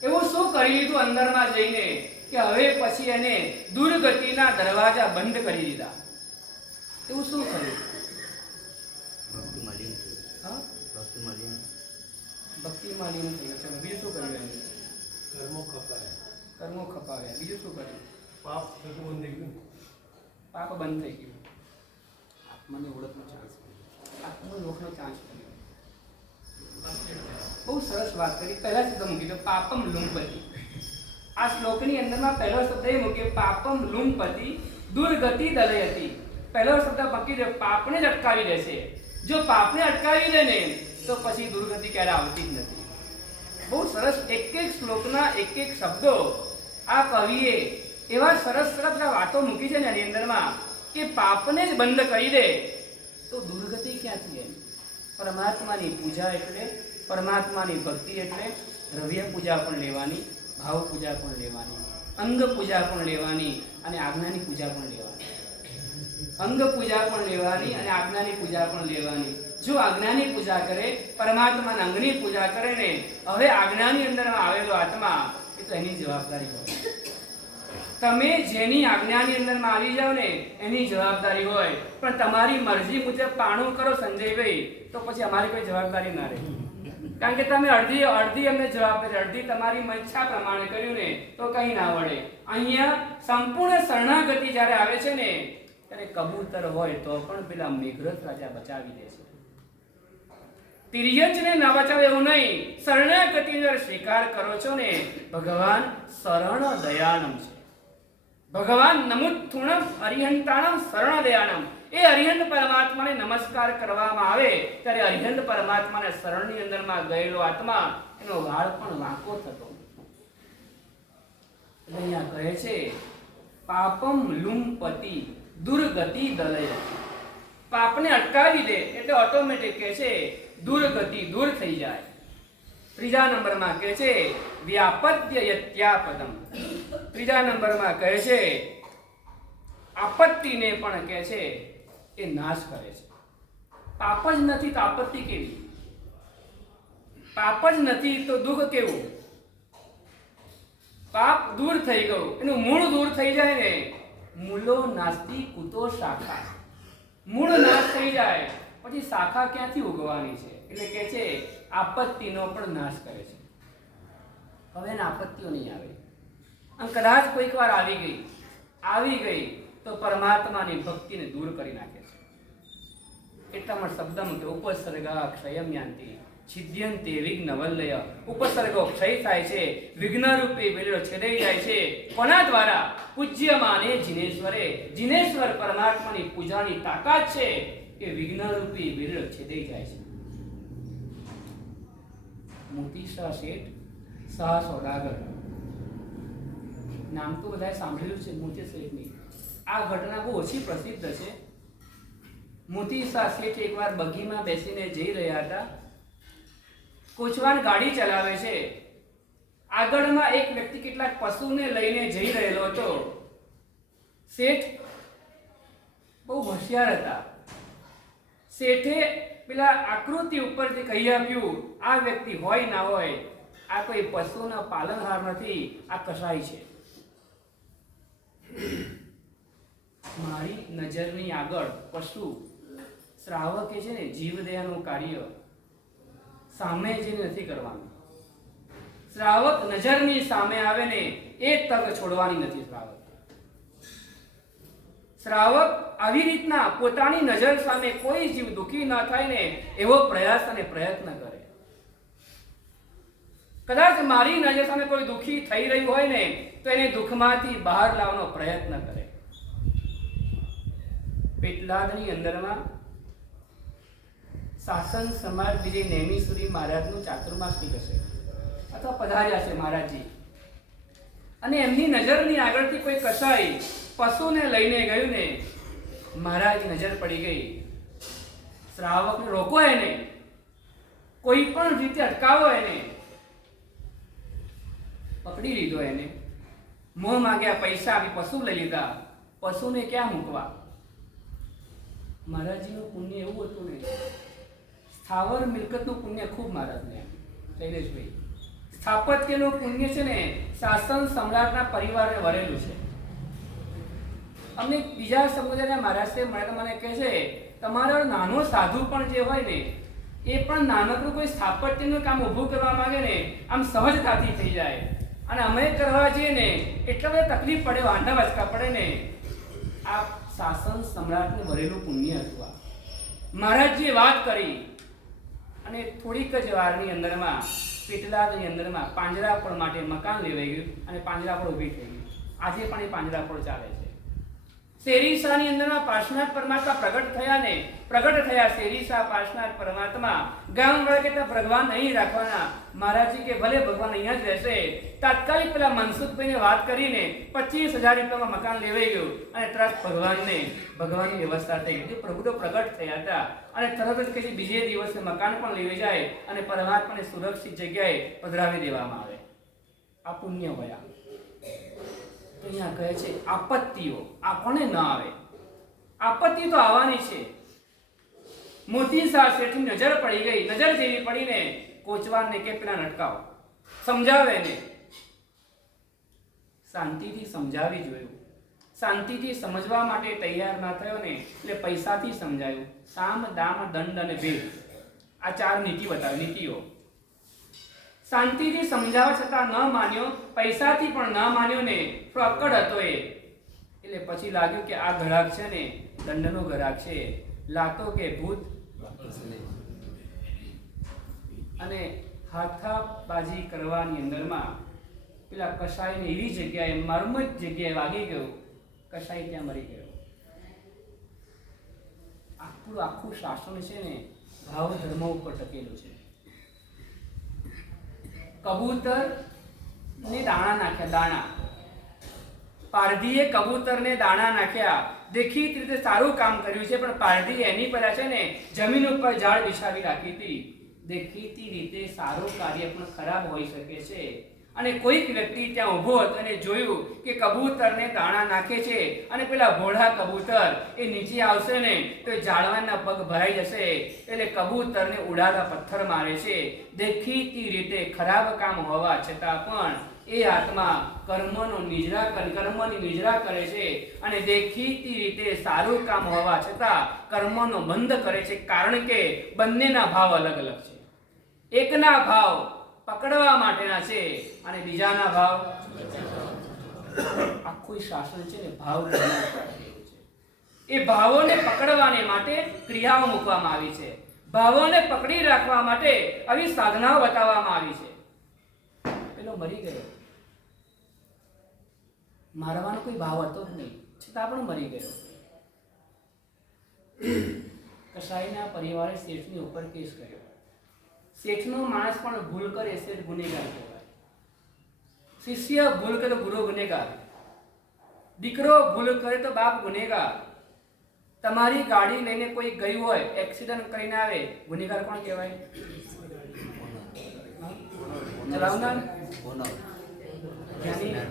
એવું શું કરી લીધું અંદરમાં જઈને કે હવે પછી એને દુર્ગતિના દરવાજા બંધ કરી દીધા? એવું શું કર્યું? ભક્તિમાં લીન થયું. ચલો બીજું શું કર્યું એને? કર્મો ખપાવ્યા. બીજું શું કર્યું? પાપ બંધ થઈ ગયું. આત્માને ઓળખનો ચાન્સ મળ્યો. બહુ સરસ વાત કરી. પહેલા શબ્દ મૂકી દો, પાપમ લુંપતિ. આ શ્લોકની અંદરમાં પહેલો શબ્દ એ મૂક્યો, પાપમ લુંપતિ દુર્ગતિ દલયતિ. પહેલો શબ્દ મૂકી દો, પાપને જ અટકાવી દેશે. જો પાપને અટકાવી દે ને તો પછી દુર્ગતિ ક્યારે આવતી જ નથી. બહુ સરસ એક શ્લોકના એક શબ્દો આ કવિએ એવા સરસ વાતો મૂકી છે ને એની અંદરમાં કે પાપને જ બંધ કરી દે તો દુર્ગતિ ક્યાંથી એમ? પરમાત્માની પૂજા એટલે, પરમાત્માની ભક્તિ એટલે દ્રવ્ય પૂજા પણ લેવાની, ભાવ પૂજા પણ લેવાની, અંગ પૂજા પણ લેવાની અને આજ્ઞાની પૂજા પણ લેવાની. અંગ પૂજા પણ લેવાની અને આજ્ઞાની પૂજા પણ લેવાની. જો આજ્ઞાની પૂજા કરે, પરમાત્માના અંગની પૂજા કરે ને, હવે આજ્ઞાની અંદરમાં આવેલો આત્મા એ તો એની જવાબદારી હોય. તમે જેની આજ્ઞાની અંદરમાં આવી જાવ ને એની જવાબદારી હોય, પણ તમારી મરજી મુજબ પાણું કરો સંજયભાઈ, તો પછી અમારી કોઈ જવાબદારી ના રહે. કારણ કે તમે અડધી અમને જવાબદારી, અડધી તમારી ઈચ્છા પ્રમાણે કર્યું ને તો કઈ ના વળે. અહીંયા સંપૂર્ણ શરણાગતિ જ્યારે આવે છે ને ત્યારે કબૂતર હોય તો પણ પેલા મેઘરથ રાજા બચાવી દે છે. તિર્યજને ના બચાવે એવું નહીં. શરણાગતિનો સ્વીકાર કરો છો ને, ભગવાન શરણ દયાનમ છે. ભગવાન નમુત્થુણમ અરિહંતાણમ શરણ દયાનમ. એ અરિહંત પરમાત્માને નમસ્કાર કરવામાં આવે ત્યારે અરિહંત પરમાત્માના શરણની અંદરમાં ગયેલો આત્મા એનો વાળ પણ વાંકો થતો. અહીંયા કહે છે પાપમ લુંપતિ દુર્ગતિ દલય. પાપને અટકાવી દે એટલે ઓટોમેટિક કહે છે દુર્ગતિ દૂર થઈ જાય. ત્રીજા નંબરમાં કહે છે વ્યાપદ્ય યત્યાપદમ. ત્રીજા નંબરમાં કહે છે આપત્તિને પણ કહે છે એ નાશ કરે છે. પાપ જ નથી તો આપત્તિ કેવી? પાપ જ નથી તો દુઃખ કેવું? પાપ દૂર થઈ ગયું, એનું મૂળ દૂર થઈ જાય ને, મૂલો નાસ્તિ કુતો શાખા. મૂળ નાશ થઈ જાય પછી શાખા ક્યાંથી ઉગવાની છે? એટલે કે છે આપત્તિનો પણ નાશ કરે છે. હવે એને આપત્તિઓ નહીં આવે. અને કદાચ કોઈક વાર આવી ગઈ તો પરમાત્માની ભક્તિને દૂર કરી નાખે છે. એટલામાં શબ્દમાં કે ઉપસર્ગા ક્ષયમ યાંતિ છિદ્યંતે વિઘ્ન વલ્લય. ઉપસર્ગો ક્ષય થાય છે, વિઘ્ન રૂપે વેલો છેદાઈ જાય છે. કોના દ્વારા? પૂજ્યમાને જીનેશ્વરે. જીનેશ્વર પરમાત્માની પૂજાની તાકાત છે કે વિઘ્ન રૂપી વેલો છેદાઈ જાય છે. મોતીશા શેઠ શાહ સોદાગર નામ તો બધાએ સાંભળ્યું છે મોતી શેઠની. આ ઘટના બહુ ઓછી પ્રસિદ્ધ છે. મોતી શાહ શેઠ એકવાર બગીમાં બેસીને જઈ રહ્યા હતા. કોચવાન ગાડી ચલાવે છે. આગળમાં એક વ્યક્તિ કેટલાક પશુને લઈને જઈ રહેલો હતો. શેઠ બહુ હોશિયાર હતા. શેઠે પેલા આકૃતિ ઉપરથી કહી આપ્યું આ વ્યક્તિ હોય ના હોય, આ કોઈ પશુના પાલનહાર નથી, આ કસાઈ છે. મારી નજરની આગળ પશુ શ્રાવકે છે ને જીવદયાનું કાર્ય સામે જઈને નથી કરવાનું. શ્રાવક નજરની સામે આવે ને એ તક છોડવાની નથી. શ્રાવક આવી રીતના પોતાની નજર સામે કોઈ જીવ દુઃખી ન થાય ને એવો પ્રયાસ અને પ્રયત્ન કરે. કદાચ મારી નજર સામે કોઈ દુઃખી થઈ રહ્યું હોય ને તો એને દુઃખમાંથી બહાર લાવવાનો પ્રયત્ન કરે. પેટલાદની અંદરમાં શાસન સમાજ વિજય નેમિસુરી મહારાજનું ચાતુર્માસિક હશે અથવા પધાર્યા છે મહારાજજી, અને એમની નજરની આગળથી કોઈ કસાઈ પશુને લઈને ગયું ને, મહારાજની નજર પડી ગઈ. શ્રાવકને રોકો, એને કોઈ પણ રીતે અટકાવો, એને પકડી લીધો. એને મોહ માંગ્યા, પૈસા આપી પશુ લઈ લીધા. પશુને ક્યાં મૂકવા? મહારાજજીનું પુણ્ય એવું હતું ને, સ્થાવર મિલકતનું પુણ્ય ખૂબ મહારાજને. શૈલેષભાઈ, સ્થાપત્યનું પુણ્ય છે ને શાસન સમ્રાટના પરિવારને વરેલું છે. અમને બીજા સમુદાયના મહારાષ્ટ્ર મળે મને કહે છે તમારો નાનો સાધુ પણ જે હોય ને એ પણ નાનકડું કોઈ સ્થાપત્યનું કામ ઊભું કરવા માંગે ને આમ સહજતાથી થઈ જાય, અને અમે કરવા જઈએ ને એટલા બધા તકલીફ પડે, વાંધા વચકા પડે ને. આ શાસન સમ્રાટને વરેલું પુણ્ય હતું. મહારાજજીએ વાત કરી અને થોડીક જ વારની અંદરમાં પેટલાદની અંદરમાં પાંજરાપોળ માટે મકાન લેવાઈ ગયું અને પાંજરાપોળ ઊભી થઈ ગઈ. આજે પણ એ પાંજરાપોળ ચાલે છે. શેરીશાની અંદરમાં પાર્શનાથ પરમાત્મા પ્રગટ થયા. શેરીશા પાર્શનાથ પરમાત્મા ગામ વાળા કહેતા ભગવાન અહીં રાખવાના. મહારાજજી કે ભલે ભગવાન અહીંયા જ રહેશે. તાત્કાલિક પેલા મનસુખભાઈને વાત કરીને 25,000 રૂપિયામાં મકાન લેવાઈ ગયું અને તરત ભગવાનની વ્યવસ્થા થઈ ગઈ. પ્રભુ તો પ્રગટ થયા હતા અને તરત જ કે બીજે દિવસે મકાન પણ લેવાઈ જાય અને પરમાત્માને સુરક્ષિત જગ્યાએ પધરાવી દેવામાં આવે. આ પુણ્ય હોય. અહીંયા કહે છે આપત્તિઓ આ કોને ન આવે? આપત્તિ તો આવવાની છે. મોતી શાહ શેઠની નજર પડી ગઈ. નજર જેવી પડીને કોચવાનને કે પેલા અટકાવો, સમજાવે ને. શાંતિથી સમજાવી જોયું. શાંતિથી સમજવા માટે તૈયાર ના થયો ને એટલે પૈસાથી સમજાયું. સામ, દામ, દંડ અને ભેદ, આ 4 નીતિ બતાવી, નીતિઓ. શાંતિથી સમજાવવા છતાં ન માન્યો, પૈસાથી પણ ન માન્યો ને, થોડો અક્કડ હતો એ. એટલે પછી લાગ્યું કે આ ઘરાક છે ને દંડનો ઘરાક છે, લાતો કે ભૂત. અને હાથાબાજી કરવાની અંદરમાં પેલા કસાઈને એવી જગ્યાએ, મર્મત જગ્યાએ વાગી ગયો, કસાઈ ત્યાં મરી ગયો. આખું શાસન છે ને ભાવ ધર્મ ઉપર ટકેલું છે. કબૂતર ને દાણા નાખ્યા, દાણા. પારધીએ કબૂતરને દાણા નાખ્યા. દેખીતી રીતે સારું કામ કર્યું છે, પણ પારધી એની પર છે ને જમીન ઉપર ઝાડ બિછાવી રાખી હતી. દેખીતી રીતે સારું કાર્ય પણ ખરાબ હોઈ શકે છે. અને કોઈક વ્યક્તિ ત્યાં ઊભો હતો અને જોયું કે કબૂતરને દાણા નાખે છે અને પેલા ભોળા કબૂતર એ નીચે આવશે ને તો એ ઝાડવાના પગ ભરાઈ જશે, એટલે કબૂતરને ઉડાડવા પથ્થર મારે છે. દેખીતી રીતે ખરાબ કામ હોવા છતાં પણ એ આત્મા કર્મની નિજરા કરે છે અને દેખીતી રીતે સારું કામ હોવા છતાં કર્મનો બંધ કરે છે, કારણ કે બંનેના ભાવ અલગ અલગ છે. એકના ભાવ પકડવા માટેના છે અને બીજાના ભાવ. આખું શાસન છે ને ભાવ ધર્મ ઉપર છે. એ ભાવોને પકડવાને માટે ક્રિયાઓ મૂકવામાં આવી છે. ભાવોને પકડી રાખવા માટે આવી સાધનાઓ બતાવવામાં આવી છે. પેલો મરી ગયો, મારવાનો કોઈ ભાવ હતો જ નહીં, છતાં પણ મરી ગયો. કસાઈના પરિવારે શેઠની ઉપર કેસ કર્યો. શેઠનો માણસ પણ ભૂલ કરે શેઠ ગુનેગાર કહેવાય. શિષ્ય ભૂલ કરે તો ગુરુ ગુનેગાર. દીકરો ભૂલ કરે તો બાપ ગુનેગાર. તમારી ગાડી લઈને કોઈ ગયું હોય, એક્સિડન્ટ કરીને આવે, ગુનેગાર કોણ કહેવાય? ચલાવનાર.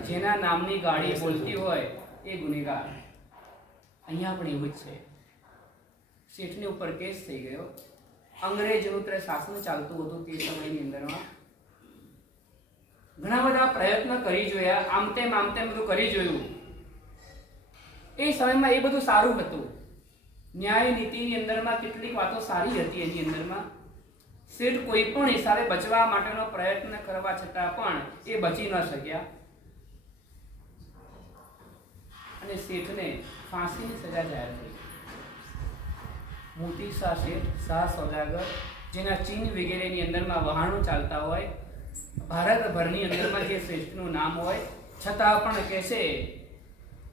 જેના નામની ગાડી બોલતી હોય એ ગુનેગાર. અહીંયા પણ એવું જ છે. શેઠની ઉપર કેસ થઈ ગયો. અંગ્રેજોનું શાસન ચાલતું હતું તે સમયની અંદરમાં. ઘણા બધા પ્રયત્ન કરી જોયા, આમ તેમ બધું કરી જોયું. એ સમયમાં એ બધું સારું હતું. ન્યાય નીતિની અંદરમાં કેટલીક વાતો સારી હતી. એની અંદરમાં શેઠ કોઈ પણ હિસાબે બચવા માટેનો પ્રયત્ન કરવા છતાં પણ એ બચી ન શક્યા અને શેઠને ફાંસીની સજા જાહેર થઈ. મોતી શાહ શેઠ, શાહ સોદાગર, જેના ચીન વગેરેની અંદરમાં વહાણો ચાલતા હોય, ભારતભરની અંદરમાં જે શ્રેષ્ઠનું નામ હોય, છતાં પણ કહેશે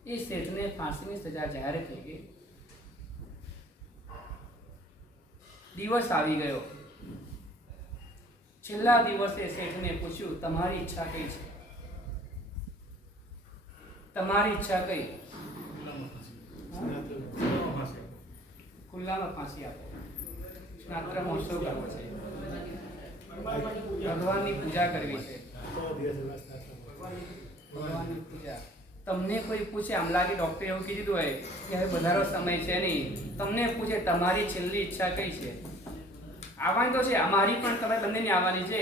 એ શેઠને ફાંસીની સજા જાહેર થઈ ગઈ. દિવસ આવી ગયો. છેલ્લા દિવસે શેઠને પૂછ્યું, તમારી ઈચ્છા કઈ છે? તમારી ઈચ્છા કઈ? ખુલ્લામાં ફાંસી આપો. સ્નાત્ર મહોત્સવ કરવો છે, ભગવાનની પૂજા કરવી છે. ભગવાનની પૂજા. તમને કોઈ પૂછે, આમ લાગે ડોક્ટરે એવું કીધું હોય કે હવે વધારો સમય છે નહીં, તમને પૂછે તમારી છેલ્લી ઈચ્છા કઈ છે? આવવાની તો છે, અમારી પણ તમે બંનેની આવવાની છે.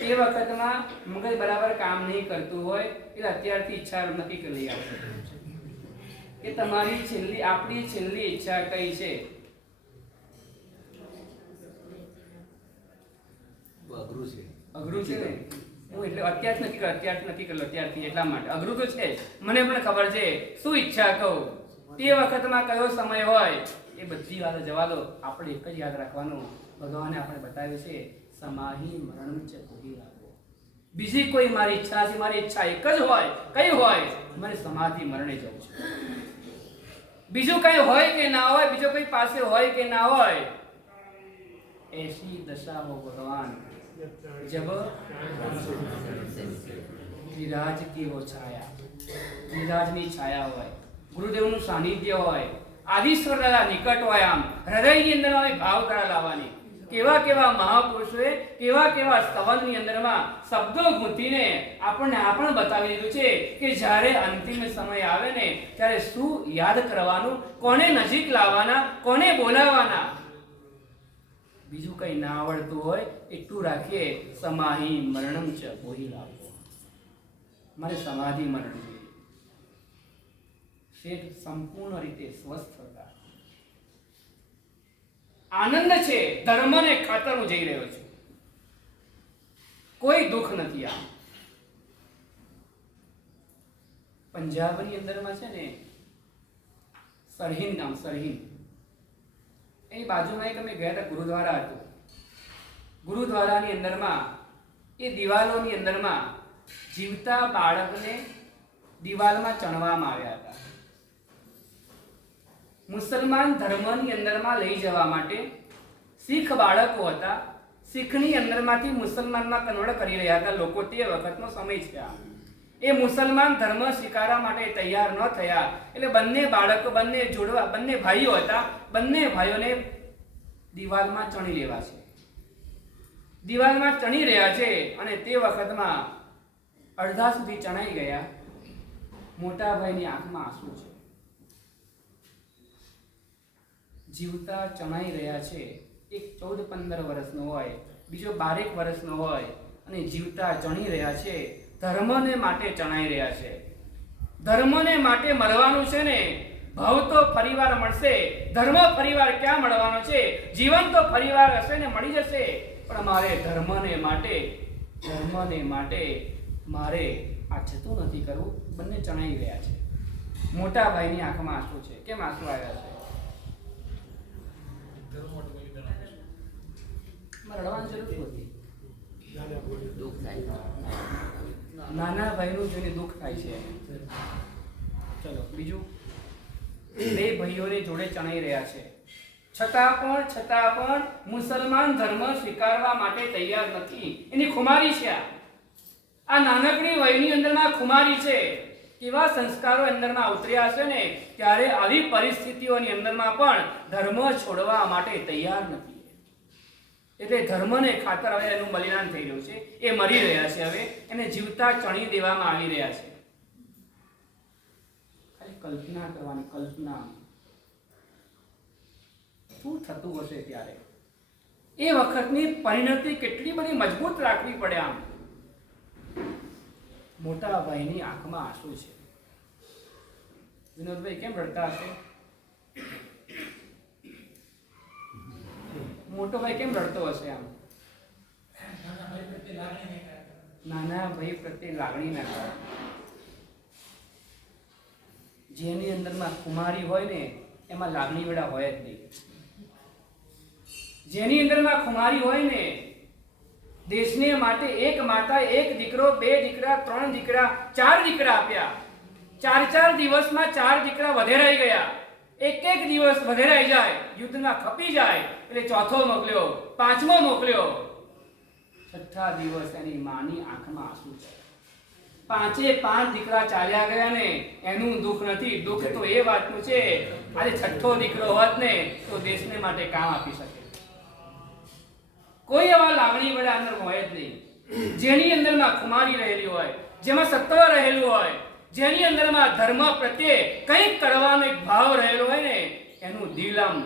એ વખતમાં મગજ બરાબર કામ નહીં કરતું હોય એટલે અત્યારથી ઈચ્છા નક્કી કરી લઈ આવશે કે આપણી છેલ્લી ઈચ્છા કઈ છે. અઘરું છે ને. હું એટલે અત્યારથી નક્કી કરેલું એટલા માટે અઘરું તો છે. મને પણ ખબર છે શું ઈચ્છા કહું. તે વખતમાં કયો સમય હોય એ બધી વાતો જવા દો. આપણે એક જ યાદ રાખવાનું, ભગવાને આપણે બતાવ્યું છે, સમાહી મરણમ ચ કોહિરાગો. બીજી કોઈ મારી ઈચ્છા છે, મારી ઈચ્છા એક જ હોય. કઈ હોય? મને સમાધિ મરણે જવું છે. બીજું કઈ હોય કે ના હોય, બીજો કોઈ પાસે હોય કે ના હોય, ऐसी दशा हो भगवान जब વિરાજ की वो छाया, વિરાજની છાયા હોય, ગુરુદેવનું સાનિધ્ય હોય, આદિશ્વર દાદા નિકટ હોય, આમ હૃદયની અંદર આવી ભાવધારા લાવવાની. કેવા કેવા મહાપુરુષોએ કેવા સ્તવનની અંદરમાં શબ્દો ગૂંથીને આપણને આ પણ બતાવી દીધું છે કે જ્યારે અંતિમ સમય આવે ને ત્યારે શું યાદ કરવાનું, કોને નજીક લાવવાના, કોને બોલાવવાના. બીજું કઈ ના આવડતું હોય એટલું રાખીએ, સમાહી મરણમ ચ કોહિરાગો. મારે સમાધિ મરણ જોઈએ. શેઠ સંપૂર્ણ રીતે સ્વસ્થ હતા. આનંદ છે, ધર્મને ખાતર હું જઈ રહ્યો છું, કોઈ દુઃખ નથી. આ પંજાબની અંદરમાં છે ને સરહિંદ નામ, સરહિંદ, એની બાજુમાં એક અમે ગયા હતા, ગુરુદ્વારા હતું. ગુરુદ્વારાની અંદરમાં એ દિવાલોની અંદરમાં જીવતા બાળકને દિવાલમાં ચણવામાં આવ્યા હતા. મુસલમાન ધર્મની અંદરમાં લઈ જવા માટે શીખ બાળકો હતા. શીખની અંદરમાંથી મુસલમાનમાં કન્વર્ટ કરી રહ્યા હતા લોકો. તે વખતનો સમય છે આ. એ મુસલમાન ધર્મ સ્વીકારવા માટે તૈયાર ન થયા એટલે બંને બાળકો, બંને જોડવા, બંને ભાઈઓ હતા. બંને ભાઈઓને દિવાલમાં ચણી લેવા છે, દિવાલમાં ચણી રહ્યા છે. અને તે વખતમાં અડધા સુધી ચણાઈ ગયા. મોટા ભાઈની આંખમાં આંસુ છે. જીવતા ચણાઈ રહ્યા છે. એક 14-15 વર્ષનો હોય, બીજો 12 વર્ષનો હોય, અને જીવતા ચણી રહ્યા છે. ધર્મને માટે ચણાઈ રહ્યા છે. ધર્મને માટે મરવાનું છે ને. ભવ તો ફરીવાર મળશે, ધર્મ ફરીવાર ક્યાં મળવાનો છે? જીવન તો ફરીવાર હશે ને, મળી જશે. પણ મારે ધર્મને માટે મારે આ જતું નથી કરવું. બંને ચણાઈ રહ્યા છે. મોટા ભાઈની આંખમાં આંસુ છે. કેમ આંસુ આવ્યા છે? રડવાની જરૂર નથી. દુઃખ થાય. નાના ભાઈનું જોઈને દુઃખ થાય છે. ચલો બીજું. બે ભાઈઓને જોડે ચણાઈ રહ્યા છે. છતાં પણ મુસલમાન ધર્મ સ્વીકારવા માટે તૈયાર નથી. એની ખુમારી છે. આ નાનકડી વયની અંદરમાં ખુમારી છે. કેવા સંસ્કારો અંદરમાં ઉતર્યા છે ને, ત્યારે આવી પરિસ્થિતિઓની અંદરમાં પણ ધર્મ છોડવા માટે તૈયાર નથી. એટલે ધર્મને ખાતર હવે એનું બલિદાન થઈ રહ્યું છે. એ મરી રહ્યા છે. હવે એને જીવતા ચણી દેવામાં આવી રહ્યા છે. ખાલી કલ્પના કરવાની, કલ્પના શું થતું હશે ત્યારે. એ વખતની પરિણતિ કેટલી બધી મજબૂત રાખવી પડે. આમ મોટા ભાઈની આંખમાં આંસુ છે. વિનોદભાઈ કેમ રડતા હશે? મોટો ભાઈ કેમ રડતો હશે? આમ નાના ભાઈ પ્રત્યે લાગણી ના કરે. જેની અંદરમાં કુમારી હોય ને એમાં લાગણી વેડા હોય જ નહીં. જેની અંદરમાં ખુમારી હોય ને, દેશને માટે એક માતા, એક દીકરો, 2 દીકરા, 3 દીકરા, 4 દીકરા આપ્યા. 4 દિવસમાં 4 દીકરા વધેરાઈ ગયા. એક દિવસ વધેરાઈ જાય, યુદ્ધમાં ખપી જાય એટલે ચોથો મોકલ્યો, 5મો મોકલ્યો. 6થા દિવસ એની માની આંખમાં આંસુ છે. 5 દીકરા ચાલ્યા ગયા ને એનું દુઃખ નથી. દુઃખ તો એ વાતનું છે, આજે 6થો દીકરો હોત ને તો દેશને માટે કામ આપી શકે. કોઈ એવા લાગણી વડે અંદર હોય જ નહીં. જેની અંદરમાં ખુમારી રહેલી હોય, જેમાં સત્વ રહેલું હોય, જેની અંદરમાં ધર્મ પ્રત્યે કંઈક કરવાનો એક ભાવ રહેલો હોય ને, એનું દિલ આમ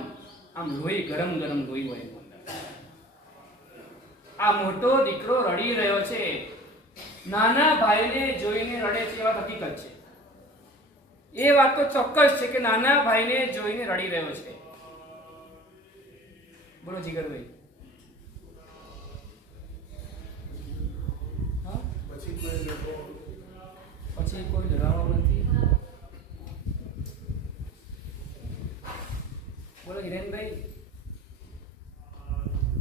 લોહી, ગરમ લોહી હોય. આ મોટો દીકરો રડી રહ્યો છે. નાના ભાઈને જોઈને રડે છે, એ વાત હકીકત છે. એ વાત તો ચોક્કસ છે કે નાના ભાઈને જોઈને રડી રહ્યો છે. બોલો જીગરભાઈ. પછી કોઈ ડરાવો નથી. બોલો હિરેનભાઈ.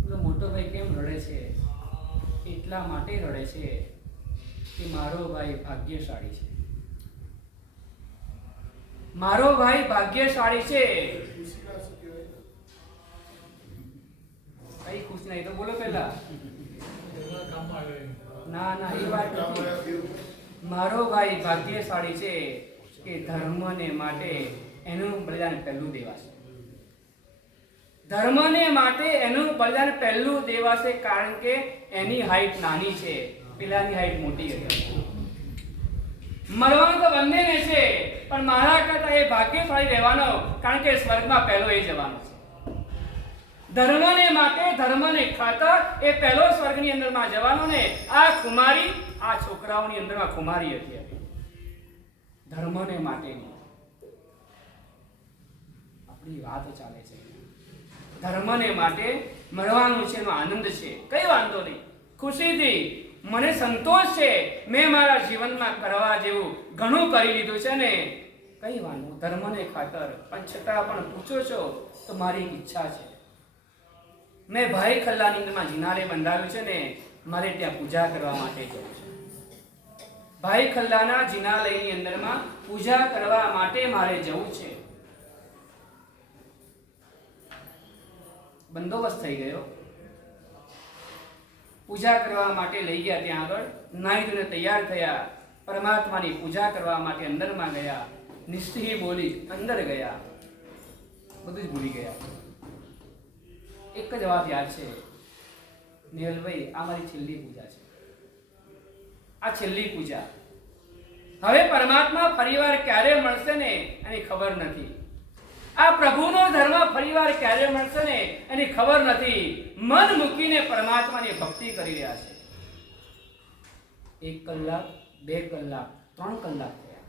બોલો મોટો ભાઈ કેમ રડે છે? એટલા માટે રડે છે કે મારો ભાઈ ભાગ્યશાળી છે. મારો ભાઈ ભાગ્યશાળી છે. કઈ ખુશ નહીં તો બોલો પહેલા. ના એ વાત નથી. મારો ભાઈ ભાગ્યશાળી છે કે ધર્મને માટે એનું બલિદાન પહેલું દેવાશે. ધર્મને માટે એનું બલિદાન પહેલું દેવાશે, કારણ કે એની હાઈટ નાની છે, પેલાની હાઈટ મોટી હતી. મરવાનું તો બંનેને છે, પણ મારા કરતા એ ભાગ્યશાળી રહેવાનો, કારણ કે સ્વર્ગમાં પહેલો એ જવાનો છે. ધર્મને માટે, ધર્મને ખાતર એ પહેલો સ્વર્ગની અંદરમાં જવાનો ને આ કુમારી આ છોકરાઓની અંદરમાં ખુમારી હતી ધર્મને માટેની. આપણી વાત ચાલે છે ધર્મને માટે મરવાનું છે એનો આનંદ છે, કઈ વાંધો નહીં, ખુશીથી મને સંતોષ છે, મેં મારા જીવનમાં કરવા જેવું ઘણું કરી લીધું છે ને, કઈ વાંધો, ધર્મને ખાતર. પણ છતાં પણ પૂછો છો તો મારી ઈચ્છા છે, મેં ભાઈ ખલ્લાની અંદરમાં જિનારે બંધાવ્યું છે ને, મારે ત્યાં પૂજા કરવા માટે જવું છે. ભાઈ ખલ્લાના જિનાલયની અંદરમાં પૂજા કરવા માટે મારે જવું છે. બંદોબસ્ત થઈ ગયો, પૂજા કરવા માટે લઈ ગયા. ત્યાં આગળ નાહી ધોઈને તૈયાર થયા, પરમાત્માની પૂજા કરવા માટે અંદરમાં ગયા. નિષ્ઠી બોલી અંદર ગયા, બધું જ ભૂલી ગયા. એક જ વાત યાદ છે, નિહલભાઈ આ મારી છેલ્લી પૂજા છે, આ છેલ્લી પૂજા. હવે પરમાત્મા ફરીવાર ક્યારે મળશે ને એની ખબર નથી. આ પ્રભુનો ધર્મ ફરીવાર ક્યારે મળશે ને એની ખબર નથી. મન મૂકીને પરમાત્માની ભક્તિ કરી રહ્યા છે. 1 કલાક, 2 કલાક, 3 કલાક થયા,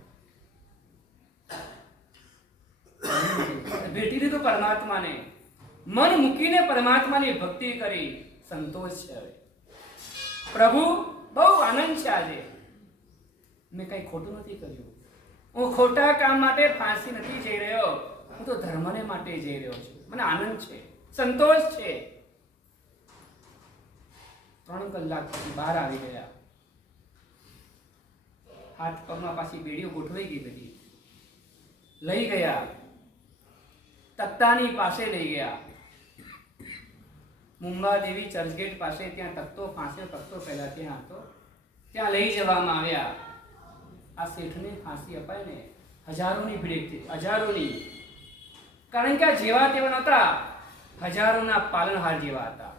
ભેટી દીધું પરમાત્માને. મન મૂકીને પરમાત્માની ભક્તિ કરી, સંતોષ છે. હવે પ્રભુ બહુ આનંદ છે. આજે મેં કઈ ખોટું નથી કર્યું, હું ખોટા કામ માટે ફાંસી નથી જઈ રહ્યો, હું તો ધર્મને માટે જઈ રહ્યો છું. મને આનંદ છે, સંતોષ છે. 3 કલાક પછી બહાર આવી ગયા. હાથ પગમાં પાછી બેડીઓ ગોઠવાઈ ગઈ બધી. લઈ ગયા, તખ્તાની પાસે લઈ ગયા. મુંબાદેવી ચર્ચગેટ પાસે ત્યાં તખ્તો, ફાંસીનો તખ્તો પહેલા ત્યાં હતો, ત્યાં લઈ જવામાં આવ્યા. આ શેઠને ફાંસી અપાય ને હજારોની ભીડ હતી, હજારોની. કારણ કે આ જેવા તેવા નહોતા, હજારોના પાલનહાર જેવા હતા.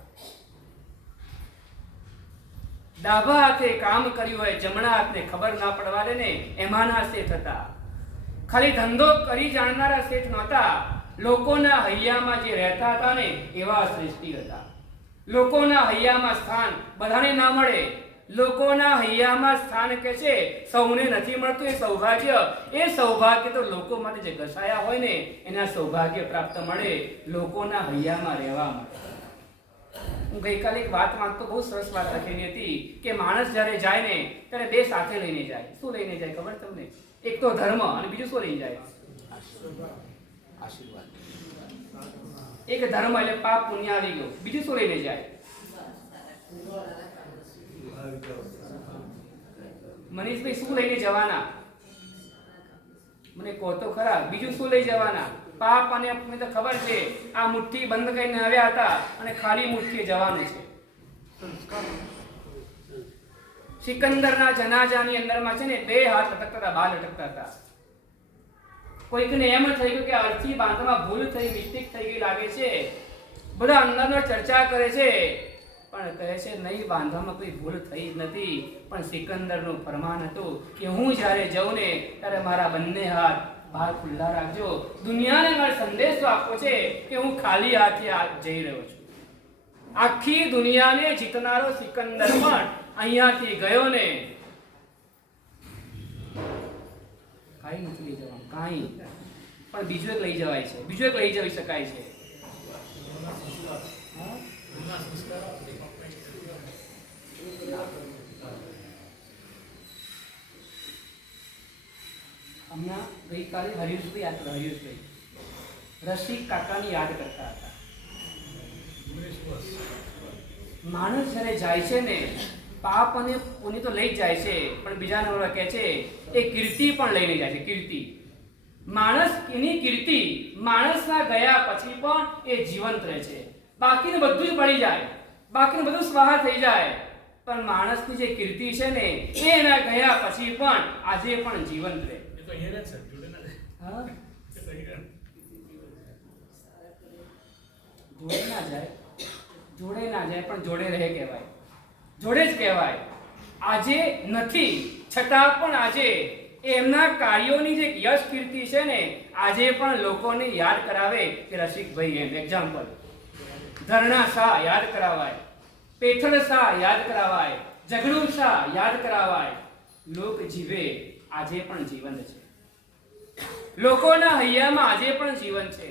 ડાબા હાથે કામ કર્યું હોય, જમણા હાથને ખબર ના પડવા દે ને એમાંના શેઠ હતા. ખાલી ધંધો કરી જાણનારા શેઠ નહોતા, લોકોના હૈયામાં જે રહેતા હતા ને એવા શ્રેષ્ઠી હતા. લોકોના હૈયામાં સ્થાન બધાને ના મળે. લોકોના હૈયામાં સ્થાન કે છે સૌને નથી મળતું એ સૌભાગ્ય. એ સૌભાગ્ય તો લોકો માટે જે ઘસાયા હોય ને એના સૌભાગ્ય પ્રાપ્ત મળે, લોકોના હૈયામાં રહેવા મળે. હું ગઈકાલે એક વાત માંગતો, બહુ સરસ વાત લખેલી હતી કે માણસ જ્યારે જાય ને ત્યારે 2 સાથે લઈને જાય. શું લઈને જાય ખબર તમને? એક તો ધર્મ અને બીજું શું લઈને જાય? આશીર્વાદ. એક ધર્મ એટલે પાપ પુણ્ય આવી ગયો. બીજું શું લઈને જાય? મનીષભાઈ શું લઈને જવાના? મને કહો તો ખરા. બીજું શું લઈ જવાના? પાપ અને પુણ્ય તો ખબર છે. આ મુઠ્ઠી બંધ કરીને આવ્યા હતા અને ખાલી મુઠ્ઠી જવાનું છે. સિકંદરના જનાજાની અંદરમાં છે ને 2 હાથ લટકતા હતા, બાલ લટકતા હતા. કોઈકને એમ થઈ ગયું કે અર્થી બાંધવામાં ભૂલ થઈ, મિસ્ટેક થઈ ગઈ લાગે છે. બધા અંદરનો ચર્ચા કરે છે, પણ કહે છે નહીં, બાંધવામાં કોઈ ભૂલ થઈ જ નથી. પણ સિકંદરનું ફરમાન હતું કે હું જ્યારે જઉં ને ત્યારે મારા બંને હાથ બહાર ખુલ્લા રાખજો. દુનિયાને મારે સંદેશો આપવો છે કે હું ખાલી હાથે જઈ રહ્યો છું. આખી દુનિયાને જીતનારો સિકંદર પણ અહીંયાથી ગયો ને કાંઈ નથી લઈ જવાનું, કાંઈ. પણ બીજું એક લઈ જવાય છે, બીજું એક લઈ જઈ શકાય છે. હમણાં ગઈકાલે હરીશભાઈ યાદ કરો, હરીશભાઈ રસિક કાકાની યાદ કરતા હતા. માણસ જ્યારે જાય છે ને પાપ અને પુણ્ય તો લઈ જાય છે, પણ બીજા નંબર કહે છે એ કીર્તિ પણ લઈને જાય છે. કીર્તિ, માણસ એની કીર્તિ માણસના ગયા પછી પણ એ જીવંત રહે છે. બાકીનું બધું જ બળી જાય, બાકીનું બધું સ્વાહા થઈ જાય, પણ માણસની જે કીર્તિ છે ને એ એના ગયા પછી પણ આજે પણ જીવંત રહે. જોડે ના જાય, જોડે ના જાય, પણ જોડે રહે કહેવાય, જોડે જ કહેવાય. આજે નથી છતાં પણ આજે એમના કાર્યોની જે યશ કીર્તિ છે ને આજે પણ લોકોને યાદ કરાવે કે રસિકભાઈ એમ. એક્ઝામ્પલ, ધરણા શાહ યાદ કરાવાય, પેથળ શાહ યાદ કરાવાય, ઝઘડું શા યાદ કરાવાય, લોક જીવે આજે પણ જીવન છે, લોકોના હૈયામાં આજે પણ જીવન છે.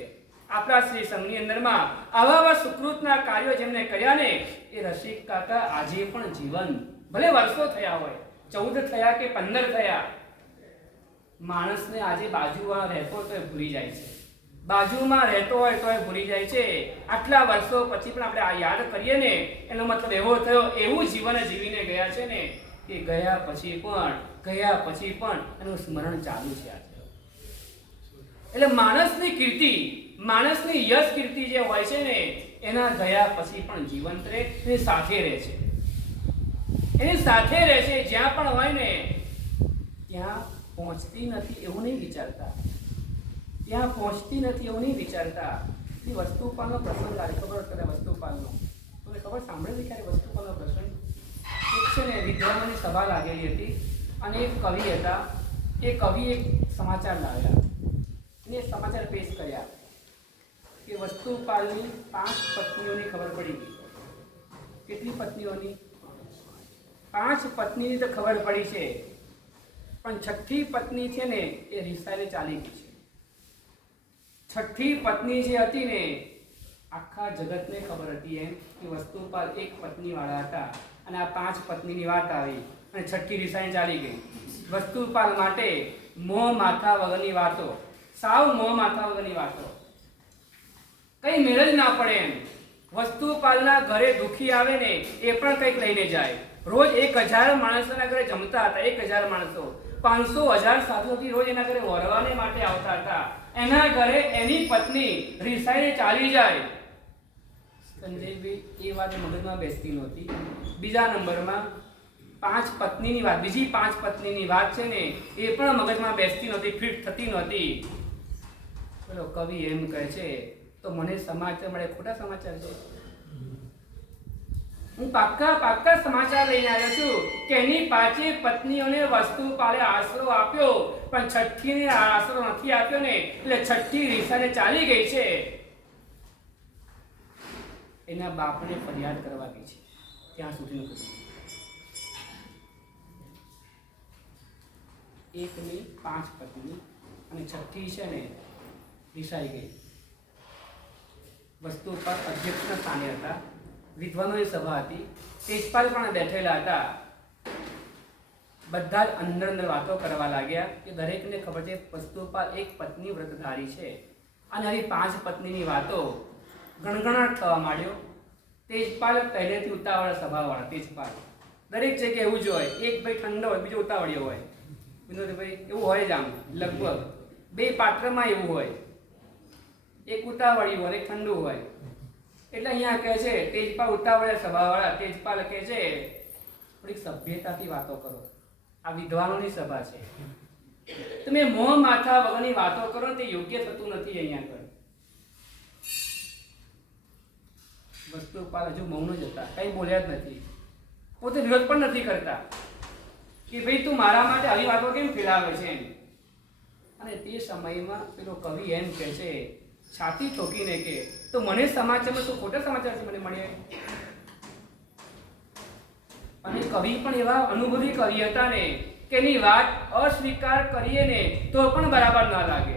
આપણા શ્રી સંઘની અંદરમાં આવા સુકૃતના કાર્યો જેમને કર્યા ને એ રસિક કાકા આજે પણ જીવન, ભલે વર્ષો થયા હોય, 14 થયા કે 15 થયા, માણસને આજે બાજુમાં રહેતો હોય તો ભૂલી જાય છે, બાજુમાં રહેતો હોય તો ભૂલી જાય છે. આટલા વર્ષો પછી પણ આપણે આ યાદ કરીએ ને એનો મતલબ એવો થયો એવું જીવન જીવીને ગયા છે ને કે ગયા પછી પણ એનું સ્મરણ ચાલુ છે આજે. એટલે માણસની કીર્તિ, માણસની યશ કીર્તિ જે હોય છે ને એના ગયા પછી પણ જીવંત રહે, એની સાથે રહે છે, એની સાથે રહે છે. જ્યાં પણ હોય ને ત્યાં પહોંચતી નથી એવું નહીં વિચારતા, ત્યાં પહોંચતી નથી એવું નહીં વિચારતા. એ વસ્તુપાલનો પ્રસંગ આવે, ખબર કરે વસ્તુપાલનો, તમને ખબર સાંભળેલી ક્યારે વસ્તુપાલનો પ્રસંગ? એક છે ને વિદ્વાનોની સભા લાગેલી હતી અને એક કવિ હતા, એ કવિ એક સમાચાર લાવ્યા અને એ સમાચાર પેશ કર્યા કે વસ્તુપાલની 5 પત્નીઓની ખબર પડી ગઈ. કેટલી પત્નીઓની? 5 પત્નીની તો ખબર પડી છે, પણ 6ઠી પત્ની છે ને એ રિસાઈને ચાલી ગઈ છે. 6ઠી પત્ની જે હતી ને આખા જગતને ખબર હતી એમ કે વસ્તુપાલ એક પત્ની વાળા હતા અને આ 5 પત્નીની વાત આવી અને 6ઠી રિસાઈને ચાલી ગઈ. વસ્તુપાલ માટે મોહ માથા વગરની વાતો, સાવ મોહ માથા વગરની વાતો, કઈ મેળ જ ના પડે એમ. વસ્તુપાલના ઘરે દુખી આવે ને એ પણ કંઈક લઈને જાય. રોજ 1000 માણસોના ઘરે જમતા હતા, 1000 માણસો, 500 1000 સાધુઓથી રોજ એના ઘરે વરવાને માટે આવતા હતા. એના ઘરે એની પત્ની રિસાઈને ચાલી જાય. સંજયભાઈ એ વાત મગજમાં બેસતી નહોતી. બીજા નંબરમાં 5 પત્નીની વાત, બીજી 5 પત્નીની વાત છે ને એ પણ મગજમાં બેસતી નહોતી, ફિટ થતી નહોતી. ચલો કવિ એમ કહે છે તો મને સમાચાર મળે, ખોટા સમાચાર છે? હું પાક્કા સમાચાર લઈને આવ્યો છું કે એની 5 પત્નીઓને વસ્તુપાલે આશરો આપ્યો પણ 6ઠીને આશરો નથી આપ્યો ને એટલે 6ઠી રિસાને ચાલી ગઈ છે. એના બાપને ફરિયાદ કરવા ગઈ છે. ત્યાં સુધીનું કીધું. એકની 5 પત્ની અને 6ઠી છે ને રિસાઈ ગઈ. વસ્તુપાલ અધ્યક્ષના સ્થાને હતા, વિદ્વાનોની સભા હતી, તેજપાલ પણ બેઠેલા હતા. બધા જ અંદર વાતો કરવા લાગ્યા કે દરેકને ખબર છે વસ્તુપાલ એક પત્ની વ્રતધારી છે અને આવી 5 પત્નીની વાતો ગણગણાટ થવા માંડ્યો. તેજપાલ પહેલેથી ઉતાવળ સ્વભાવવાળા, તેજપાલ દરેક જગ્યાએ એવું જ હોય, એક ભાઈ ઠંડો હોય બીજો ઉતાવળિયો હોય. વિનોદભાઈ એવું હોય જ આમ લગભગ 2 પાત્રમાં એવું હોય, એક ઉતાવળિયું હોય એક ઠંડુ હોય. એટલે અહીંયા કહે છે તેજપાલ ઉતાવળિયા સ્વભાવવાળા, તેજપાલ કહે છે થોડીક સભ્યતાથી વાતો કરો, આ વિદ્વાનોની સભા છે, તમે મોહ માથા વગરની વાતો કરો ને તે યોગ્ય થતું નથી. અહીંયા આગળ વસ્તુપાલ હજુ મૌન જ હતા, કંઈ બોલ્યા જ નથી, પોતે વિરોધ પણ નથી કરતા કે ભાઈ તું મારા માટે આવી વાતો કેમ ફેલાવે છે એમ. અને તે સમયમાં પેલો કવિ એમ કહે છે છાતી ઠોકીને કે તો મને સમાચારમાં શું ખોટા સમાચાર છે મને મળ્યા? અને કવિ પણ એવા અનુભવી કવિ હતા ને કે એની વાત અસ્વીકાર કરીએ ને તો પણ બરાબર ના લાગે.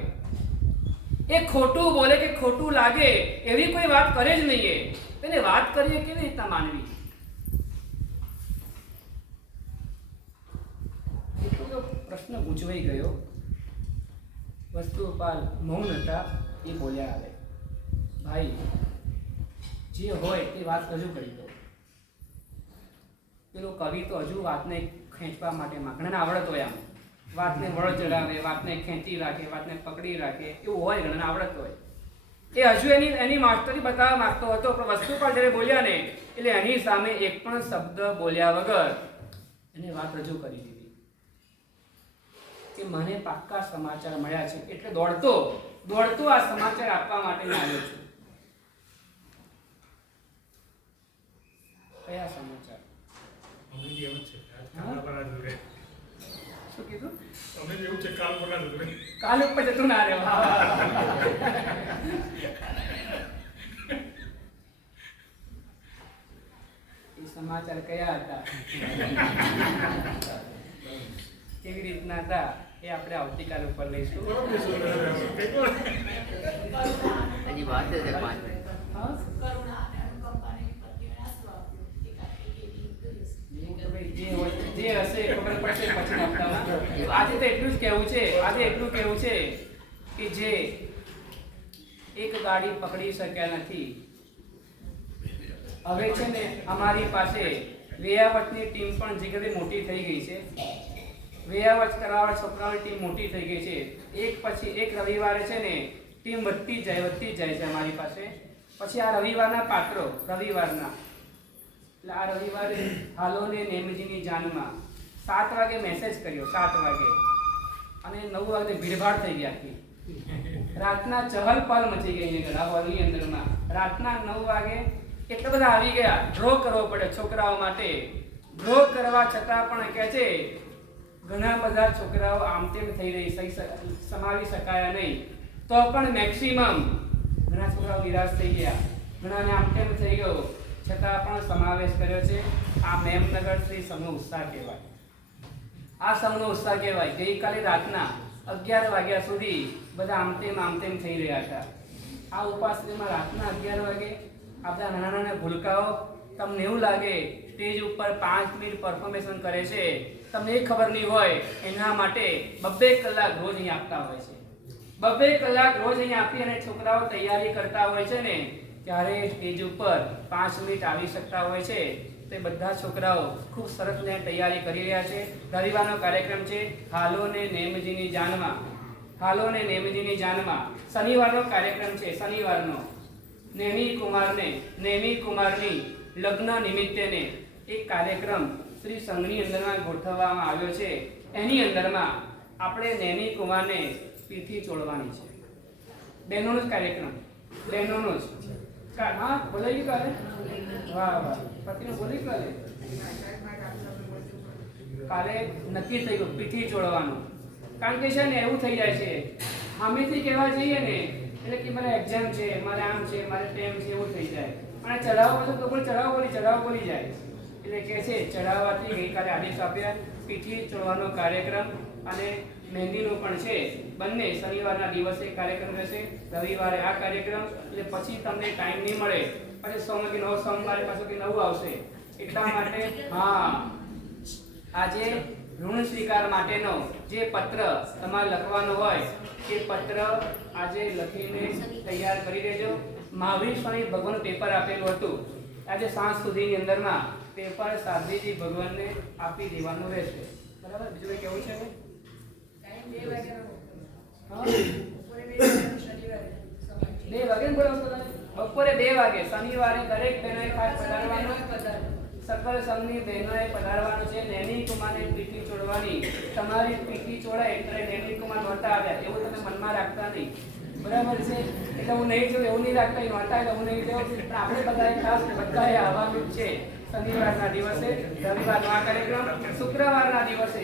એ ખોટું બોલે કે ખોટું લાગે એવી કોઈ વાત કરે જ નહીં. એને વાત કરીએ કેવી રીતના માનવી? એટલો બધો પ્રશ્ન ગૂંચવાઈ ગયો. વસ્તુપાલ મૌન હતા. એ બોલ્યા આવે ભાઈ જે હોય તે વાત રજૂ કરી દો. પેલો કવિ તો હજુ વાતને ખેંચવા માટે ઘણાને આવડત હોય, આમ વાતને વળ ચડાવે, વાતને ખેંચી રાખે, વાતને પકડી રાખે, એવું હોય, ઘણાને આવડત હોય. એ હજુ એની માસ્ટરી બતાવવા માંગતો હતો પણ વસ્તુપાલ જ્યારે બોલ્યા ને એટલે એની સામે એક પણ શબ્દ બોલ્યા વગર એને વાત રજૂ કરી દીધી કે મને પાક્કા સમાચાર મળ્યા છે એટલે દોડતો આ સમાચાર આપવા માટે આવ્યો છું. કયા સમાચાર? શું કીધું? કાલ ઉપર જતું ના રે. એ સમાચાર કયા હતા, કેવી રીતના હતા, એ આપણે આવતીકાલ ઉપર લઈશું. હજી વાત છે 5 મિનિટ. હા? જે હોય જે હશે એ ખબર પડશે પછી હપ્તામાં. આજે તો એટલું જ કહેવું છે, આજે એટલું કહેવું છે કે જે એક ગાડી પકડી શક્યા નથી, હવે છે ને અમારી પાસે વેયાવટની ટીમ પણ જીગરી મોટી થઈ ગઈ છે. વેયાવટ કરાવવા છોકરાઓની ટીમ મોટી થઈ ગઈ છે. એક પછી એક રવિવારે છે ને ટીમ વધતી જ જાય છે અમારી પાસે. પછી આ રવિવારના પાત્રો, રવિવારના એટલે આ રવિવારે હાલોને નેમજીની જાનમાં 7 વાગે મેસેજ કર્યો, 7 વાગે, અને 9 વાગે ભીડભાડ થઈ ગઈ આખી રાતના. ચહલ પહલ મચી ગઈ અહીંયા ગળાવાળની અંદરમાં. રાતના 9 વાગે એટલા બધા આવી ગયા. ડ્રો કરવો પડે છોકરાઓ માટે. ડ્રો કરવા છતાં પણ કહે છે ઘણા બધા છોકરાઓ આમ તેમ થઈ રહી, સમાવી શકાયા નહીં. તો પણ મેક્સિમમ ઘણા છોકરાઓ નિરાશ થઈ ગયા, ઘણાને આમ તેમ થઈ ગયો, છતાં પણ સમાવેશ કર્યો છે. આ મેમનગર શ્રી સમૂહ ઉત્સાહ કહેવાય. આ સમૂહ ઉત્સાહ કહેવાય. ગઈકાલે રાતના 11 વાગ્યા સુધી બધા આમ તેમ થઈ રહ્યા હતા. આ ઉપાસનામાં રાતના 11 વાગે આપણા નાના નાના ભૂલકાઓ, તમને એવું લાગે સ્ટેજ ઉપર 5 મિનિટ પરફોર્મેશન કરે છે, તમને એ ખબર નહીં હોય એના માટે 2 કલાક રોજ અહીં આપતા હોય છે. 2 કલાક રોજ અહીં આપી અને છોકરાઓ તૈયારી કરતા હોય છે ને, ત્યારે સ્ટેજ ઉપર 5 મિનિટ આવી શકતા હોય છે. તે બધા છોકરાઓ ખૂબ સરસ રીતે તૈયારી કરી રહ્યા છે. રવિવારનો કાર્યક્રમ છે હાલોને નેમજીની જાનમાં. હાલોને નેમજીની જાનમાં શનિવારનો કાર્યક્રમ છે. શનિવારનો નેમી કુમારની લગ્ન નિમિત્તેને એક કાર્યક્રમ શ્રી સંઘની અંદરમાં ગોઠવવામાં આવ્યો છે. એની અંદરમાં આપણે નેમી કુમારને પીઠી ચોળવાની છે. બહેનોનો જ કાર્યક્રમ, બહેનોનો જ. હા, બોલાઈ ગયું કાલે? વાહ વાહ, પતિને બોલી કાલે? કાલે નક્કી થઈ ગયું પીઠી ચોળવાનું. કારણ કે છે ને એવું થઈ જાય છે, સામેથી કહેવા જઈએ ને એટલે કે મારે એક્ઝામ છે, મારે આમ છે, મારે તેમ છે, એવું થઈ જાય. અને ચઢાવવા પછી તો પણ ચઢાવ બોલી જાય. એટલે કે છે ચઢાવવાથી ગઈકાલે આદેશ આપ્યા પીઠી ચોળવાનો કાર્યક્રમ અને મહેંદીનો પણ છે. બંને શનિવારના દિવસે કાર્યક્રમ રહેશે, રવિવારે આ કાર્યક્રમ. એટલે પછી તમને ટાઈમ નહીં મળે, પછી સોમવારે પાછું કે નવું આવશે. એટલા માટે હા, આજે ઋણ સ્વીકાર માટેનો જે પત્ર તમારે લખવાનો હોય એ પત્ર આજે લખીને તૈયાર કરી દેજો. મહાવીર સ્વામી ભગવાન પેપર આપેલું હતું, આજે સાંજ સુધીની અંદરમાં પેપર સાધ્વીજી ભગવાનને આપી દેવાનું રહેશે. બરાબર? બીજું કંઈ કેવું છે? બપોરે 2 વાગે શનિવારે દરેક બહેનોએ ખાસ પધારવાનું. સકલ સંઘની બહેનોએ પધારવાનું છે. નેમી કુમારને પીઠી ચોળવાની. તમારી પીઠી ચોળાય એટલે નેમી કુમાર નહોતા આવ્યા એવું તમે મનમાં રાખતા નહીં. બરાબર છે? એટલે હું નહીં જોઉં એવું નહીં રાખતા, નહોતા એટલે હું નહીં જોઉં. પણ આપણે બધાએ ખાસ બધાએ આવવાનું જ છે. શનિવારના દિવસે રવિવારનો આ કાર્યક્રમ. શુક્રવારના દિવસે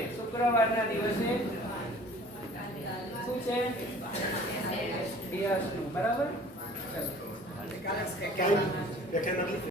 શું છે? બરાબર? ચલો.